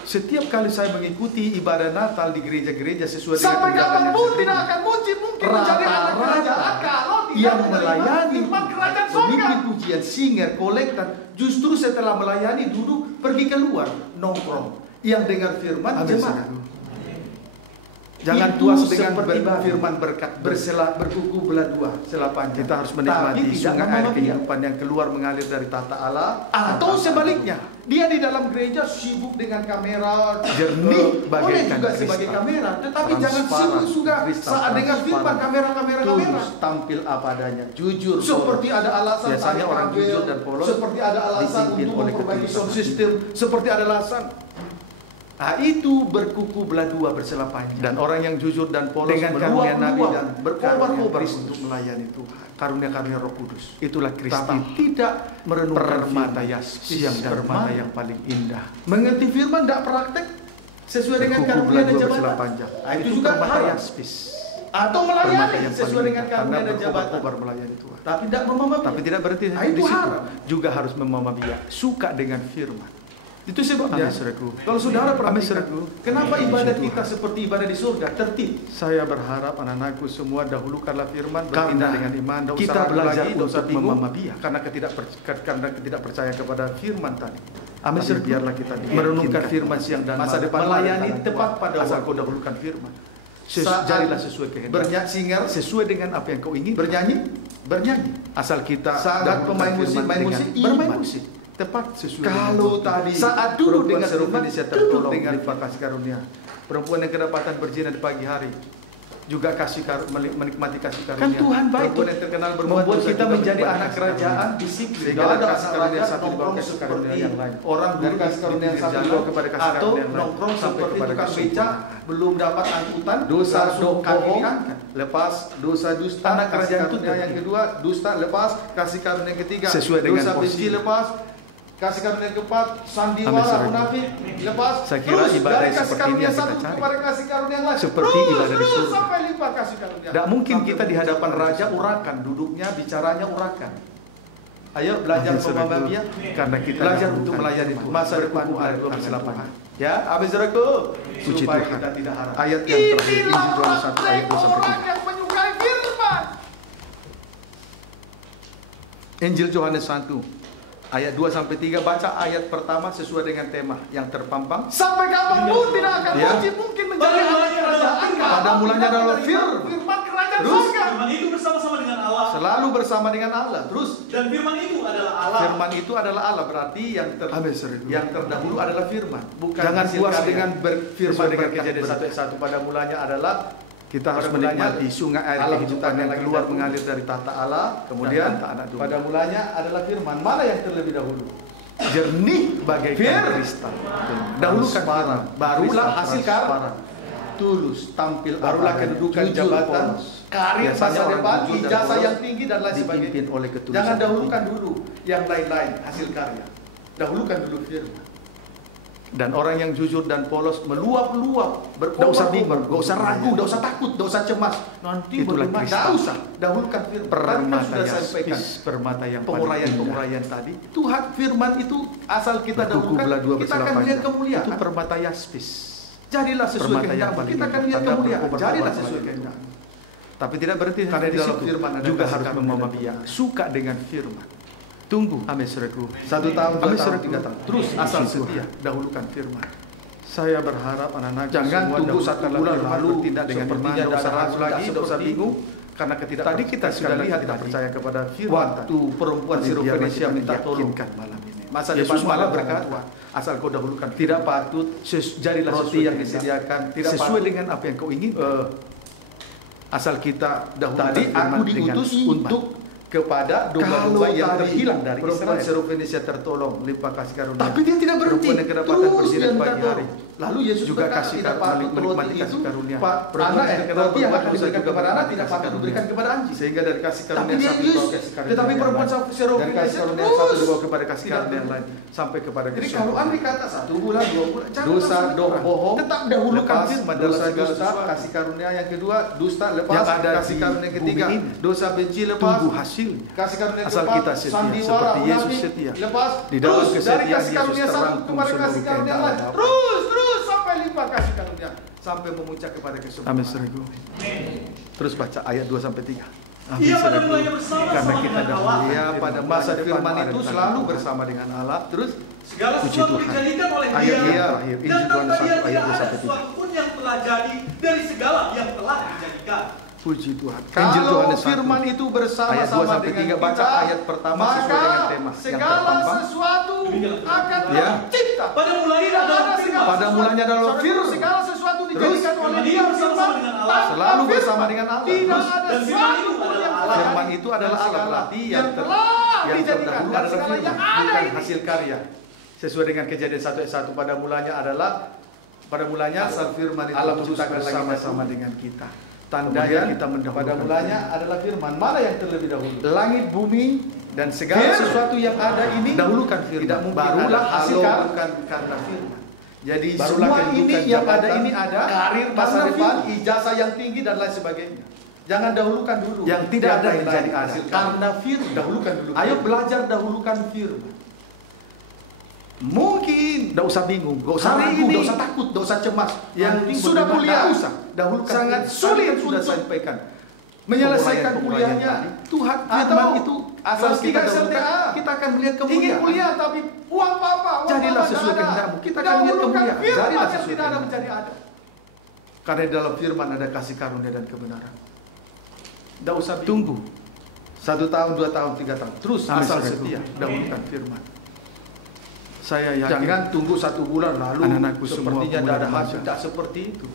Setiap kali saya mengikuti ibadah Natal di gereja-gereja sesuai dengan sampai kapanpun tidak akan mungkin menjadi anak kerajaan kalau yang melayani pemimpin pujian, singer, kolektor, justru setelah melayani duduk pergi keluar nongkrong. Yang dengar firman jemaat. Jangan puas dengan firman berkat, berkuku belah dua, bersela panjang. Kita harus menikmati sungai air kehidupan yang keluar mengalir dari tahta Allah. Atau sebaliknya, dia di dalam gereja sibuk dengan kamera, jernih, boleh juga sebagai kamera, tetapi jangan sibuk juga saat dengar firman kamera. Tampil apa adanya, jujur. Seperti ada alasan biasanya orang jujur dan polos. Seperti ada alasan untuk memperbaiki sound system. Seperti ada alasan. Itu berkuku belah dua, bersela panjang. Dan orang yang jujur dan polos dengan karunia Nabi dan berkobar-kobar untuk melayani Tuhan. Karunia-karunia Roh Kudus. Itulah Kristus. Tidak merenungkan permata siang dan permata yang paling indah. Mengerti firman tidak praktek sesuai dengan karunia dan jabatan. Itu juga permata yaspis. atau melayani sesuai dengan karunia dan jabatan. Melayani Tuhan. Tapi tidak memamabia. Tapi tidak berarti itu harap. Juga harus memamabia, suka dengan firman. Itu sebabnya. Kalau saudara perhatikan, kenapa ibadah kita seperti ibadah di surga, tertib. Saya berharap anak-anakku semua dahulukanlah firman, bertindak dengan iman, kita belajar untuk memamabia karena tidak percaya kepada firman tadi. Amin. Biarlah kita merenungkan firman siang dan masa depan, melayani tepat pada asal kau dahulukan firman. Jadilah sesuai kehendak. Bernyanyi sesuai dengan apa yang kau ingin. Bernyanyi. Asal kita saat pemain musik bermain musik. Tepat sesuai. Kalau tadi saat dulu dengan firman tertolong dengan kasih karunia. Perempuan yang kedapatan berzina di pagi hari juga menikmati kasih karunia. Kan Tuhan baik. Perempuan yang terkenal membuat kita menjadi anak kerajaan disiplin. Sehingga ada kasih karunia satu dibawa kasih karunia yang lain. Orang dari kasih karunia yang satu dibawa kepada kasih karunia yang lain. Atau nongkrong seperti tukang beca belum dapat angkutan. Dosa bohong lepas, dosa dusta anak kerajaan itu yang kedua, dusta lepas, kasih karunia yang ketiga. Sesuai dengan dosa benci lepas, kasih karunia yang keempat, sandiwara munafik lepas. Saya kira ibadah seperti ini yang kita cari. Kepada kasih karunia yang lain. Seperti ibadah di surga. Sampai lipat kasih karunia. Tidak mungkin kita di hadapan raja urakan, duduknya bicaranya urakan. Ayo belajar memamabia karena kita belajar untuk melayani Tuhan. Masa depan ayat 28. Ya, habis saudaraku. Puji Supaya Tuhan. kita tidak harap. Ayat yang terakhir Injil Yohanes 1 ayat 2-3. Yang menyukai firman. Injil Yohanes 1 ayat 2-3, baca ayat pertama sesuai dengan tema yang terpampang. Sampai kapanpun tidak akan mungkin menjadi anak kerajaan. Pada mulanya adalah firman kerajaan surga. Firman itu bersama-sama dengan Allah. Selalu bersama dengan Allah. Terus dan firman itu adalah Allah. Firman itu adalah Allah, berarti yang terdahulu adalah firman. Bukan jangan puas dengan firman dengan kejadian 1:1 pada mulanya adalah kita harus menikmati sungai air kehidupan yang keluar mengalir dari tahta Allah. Kemudian pada mulanya adalah firman. Mana yang terlebih dahulu? Jernih bagaikan kristal. Dahulukan firman, barulah hasil karya. Tulus, tampil, barulah kedudukan jabatan, karir masa depan, ijazah yang tinggi dan lain sebagainya. Oleh ketulusan. Jangan dahulukan dulu yang lain-lain hasil karya. Dahulukan dulu firman. Dan orang yang jujur dan polos meluap-luap, tidak usah bingung, tidak usah ragu, tidak usah takut, tidak usah cemas. Nanti itulah tidak usah. Dahulukan firman. Permata yang penguraian tadi. Tuhan firman itu asal kita dahulukan, kita akan melihat kemuliaan. Itu permata yaspis. Jadilah sesuai kehendak. Kita akan lihat kemuliaan. Jadilah sesuai kehendak. Tapi tidak berarti karena di dalam firman juga harus memamabia, suka dengan firman. Tunggu, amin saudaraku. 1 tahun, 2 tahun, 3 tahun. Terus asal setia, dahulukan firman. Saya berharap anak-anak jangan tunggu 1 bulan lalu bertindak dengan iman, tidak usah ragu lagi, tidak usah bingung. Karena tadi kita sudah lihat kita percaya kepada firman. Waktu perempuan Sirofenisia minta tolong malam ini. Masa depan malah berkata, asal kau dahulukan tidak patut jadilah roti yang disediakan tidak sesuai dengan apa yang kau ingin. Asal kita dahulukan tadi aku diutus untuk kepada domba-domba yang terhilang dari Israel. Sirofenisia tertolong limpah kasih karunia. Tapi dia tidak berhenti. Yang kedapatan berzina pagi hari. Lalu Yesus juga kasih menikmati kasih karunia. Anak roti yang akan diberikan kepada anak tidak patut diberikan kepada anjing. Sehingga dari kasih karunia satu dibawa kasih karunia. Tetapi perempuan Sirofenisia dari kasih karunia satu dibawa kepada kasih karunia yang lain sampai kepada Jadi kalau Andri kata 1 bulan 2 bulan dosa bohong tetap dahulukan firman, dosa dusta kasih karunia yang kedua, dusta lepas kasih karunia yang ketiga, dosa benci lepas tunggu hasilnya. Kasih karunia asal kita setia seperti Yesus setia. Lepas di dalam kesetiaan kasih karunia Yesus satu kepada kasih karunia yang lain. Terus sampai limpah kasih karunia sampai memuncak kepada kesempurnaan. Amin saudaraku. Terus baca ayat 2-3. Ia pada mulanya bersama karena kita dahulu pada masa firman itu selalu bersama dengan Allah. Terus segala sesuatu dijadikan oleh Dia dan tanpa Dia tidak ada sesuatu pun yang telah jadi dari segala yang telah dijadikan. Puji Tuhan. Kalau firman itu bersama-sama dengan kita, baca ayat pertama sesuai dengan tema segala sesuatu akan tercipta. Pada mulanya adalah firman. Segala sesuatu dijadikan oleh Dia bersama dengan Allah. Selalu bersama dengan Allah. Tidak ada sesuatu firman itu adalah Allah, berarti yang terdahulu adalah firman, bukan hasil karya. Sesuai dengan kejadian 1:1 pada mulanya asal firman itu Allah menciptakan bersama-sama dengan kita. Tandanya kita mendahulukan. Pada mulanya adalah firman. Mana yang terlebih dahulu? Langit, bumi dan segala sesuatu yang ada ini dahulukan firman. Tidak mungkin barulah hasil bukan karena firman. Jadi semua ini yang ada ini ada karir masa depan, ijazah yang tinggi dan lain sebagainya. Jangan dahulukan dulu yang tidak ada menjadi ada karena firman. Dahulukan dulu. Ayo belajar dahulukan firman. Mungkin tidak usah bingung, tidak usah ragu, tidak usah takut, tidak usah cemas. Yang sudah kuliah dahulukan. Sangat sulit sudah sampaikan. Menyelesaikan kuliahnya. Tuhan atau itu asal kita SLTA, kita akan melihat kemuliaan. Ingin kuliah tapi uang apa? Jadilah sesuai kehendakmu. Kita akan melihat kemuliaan. Jadilah sesuai tidak ada menjadi ada. Karena di dalam firman ada kasih karunia dan kebenaran. Tidak usah tunggu 1 tahun, 2 tahun, 3 tahun. Terus asal setia dahulukan firman. Saya yakin. Jangan tunggu 1 bulan lalu anak-anakku sepertinya tidak ada hasil. Tidak seperti itu.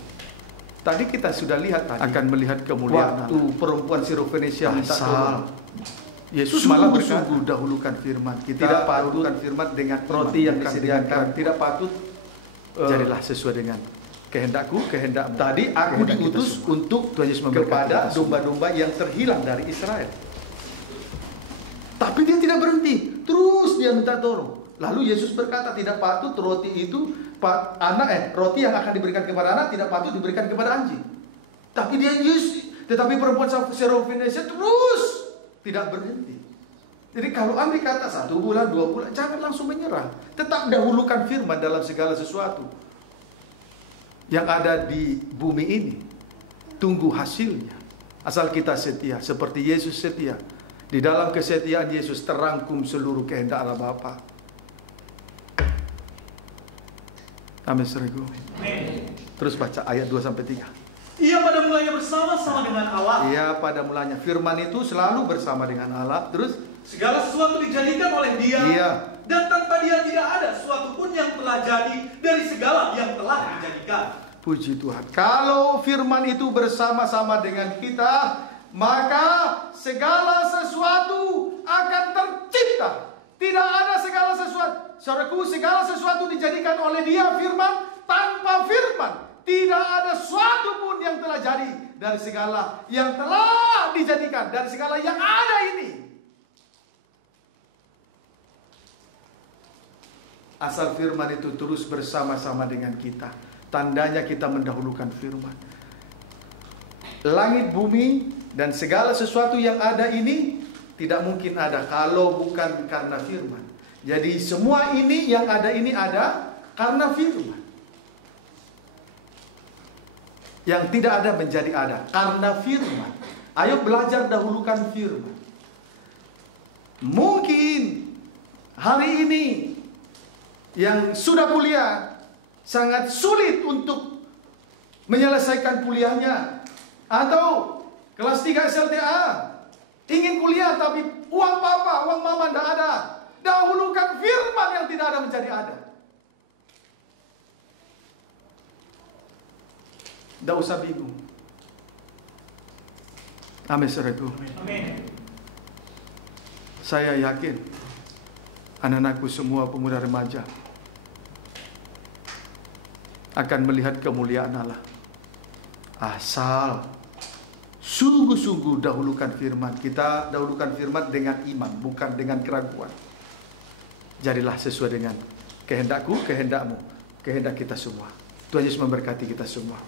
Tadi kita sudah lihat tadi. Akan melihat kemuliaan. Waktu perempuan Sirofenesia minta tolong. Yesus malah bersungguh dahulukan firman. Kita tidak patut firman dengan roti yang disediakan. Tidak patut jadilah sesuai dengan kehendakku, kehendakmu. Tadi aku diutus untuk kepada domba-domba yang terhilang dari Israel. Tapi dia tidak berhenti, terus dia minta tolong. Lalu Yesus berkata, tidak patut roti itu roti yang akan diberikan kepada anak tidak patut diberikan kepada anjing. Tetapi perempuan Sirofenesia terus tidak berhenti. Jadi kalau Anda kata 1 bulan, 2 bulan, jangan langsung menyerah. Tetap dahulukan firman dalam segala sesuatu yang ada di bumi ini. Tunggu hasilnya. Asal kita setia seperti Yesus setia. Di dalam kesetiaan Yesus terangkum seluruh kehendak Allah Bapa. Amin, saudaraku. Terus baca ayat 2-3. Ia pada mulanya bersama-sama dengan Allah. Ia pada mulanya firman itu selalu bersama dengan Allah. Terus segala sesuatu dijadikan oleh Dia. Iya. Dan tanpa Dia tidak ada sesuatu pun yang telah jadi dari segala yang telah dijadikan. Puji Tuhan. Kalau firman itu bersama-sama dengan kita, maka segala sesuatu akan tercipta. Tidak ada segala sesuatu. Saudaraku, segala sesuatu dijadikan oleh Dia firman. Tanpa firman tidak ada sesuatu pun yang telah jadi dari segala yang telah dijadikan, dari segala yang ada ini. Asal firman itu terus bersama-sama dengan kita, tandanya kita mendahulukan firman. Langit, bumi, dan segala sesuatu yang ada ini tidak mungkin ada kalau bukan karena firman. Jadi semua ini yang ada ini ada karena firman. Yang tidak ada menjadi ada karena firman. Ayo belajar dahulukan firman. Mungkin hari ini yang sudah kuliah sangat sulit untuk menyelesaikan kuliahnya, atau kelas 3 SLTA ingin kuliah tapi uang papa, uang mama tidak ada. Dahulukan firman yang tidak ada menjadi ada. Tidak usah bingung. Amin, saudaraku. Amin. Saya yakin anak-anakku semua pemuda remaja akan melihat kemuliaan Allah. Asal sungguh-sungguh dahulukan firman. Kita dahulukan firman dengan iman, bukan dengan keraguan. Jadilah sesuai dengan kehendakku, kehendakmu, kehendak kita semua. Tuhan Yesus memberkati kita semua.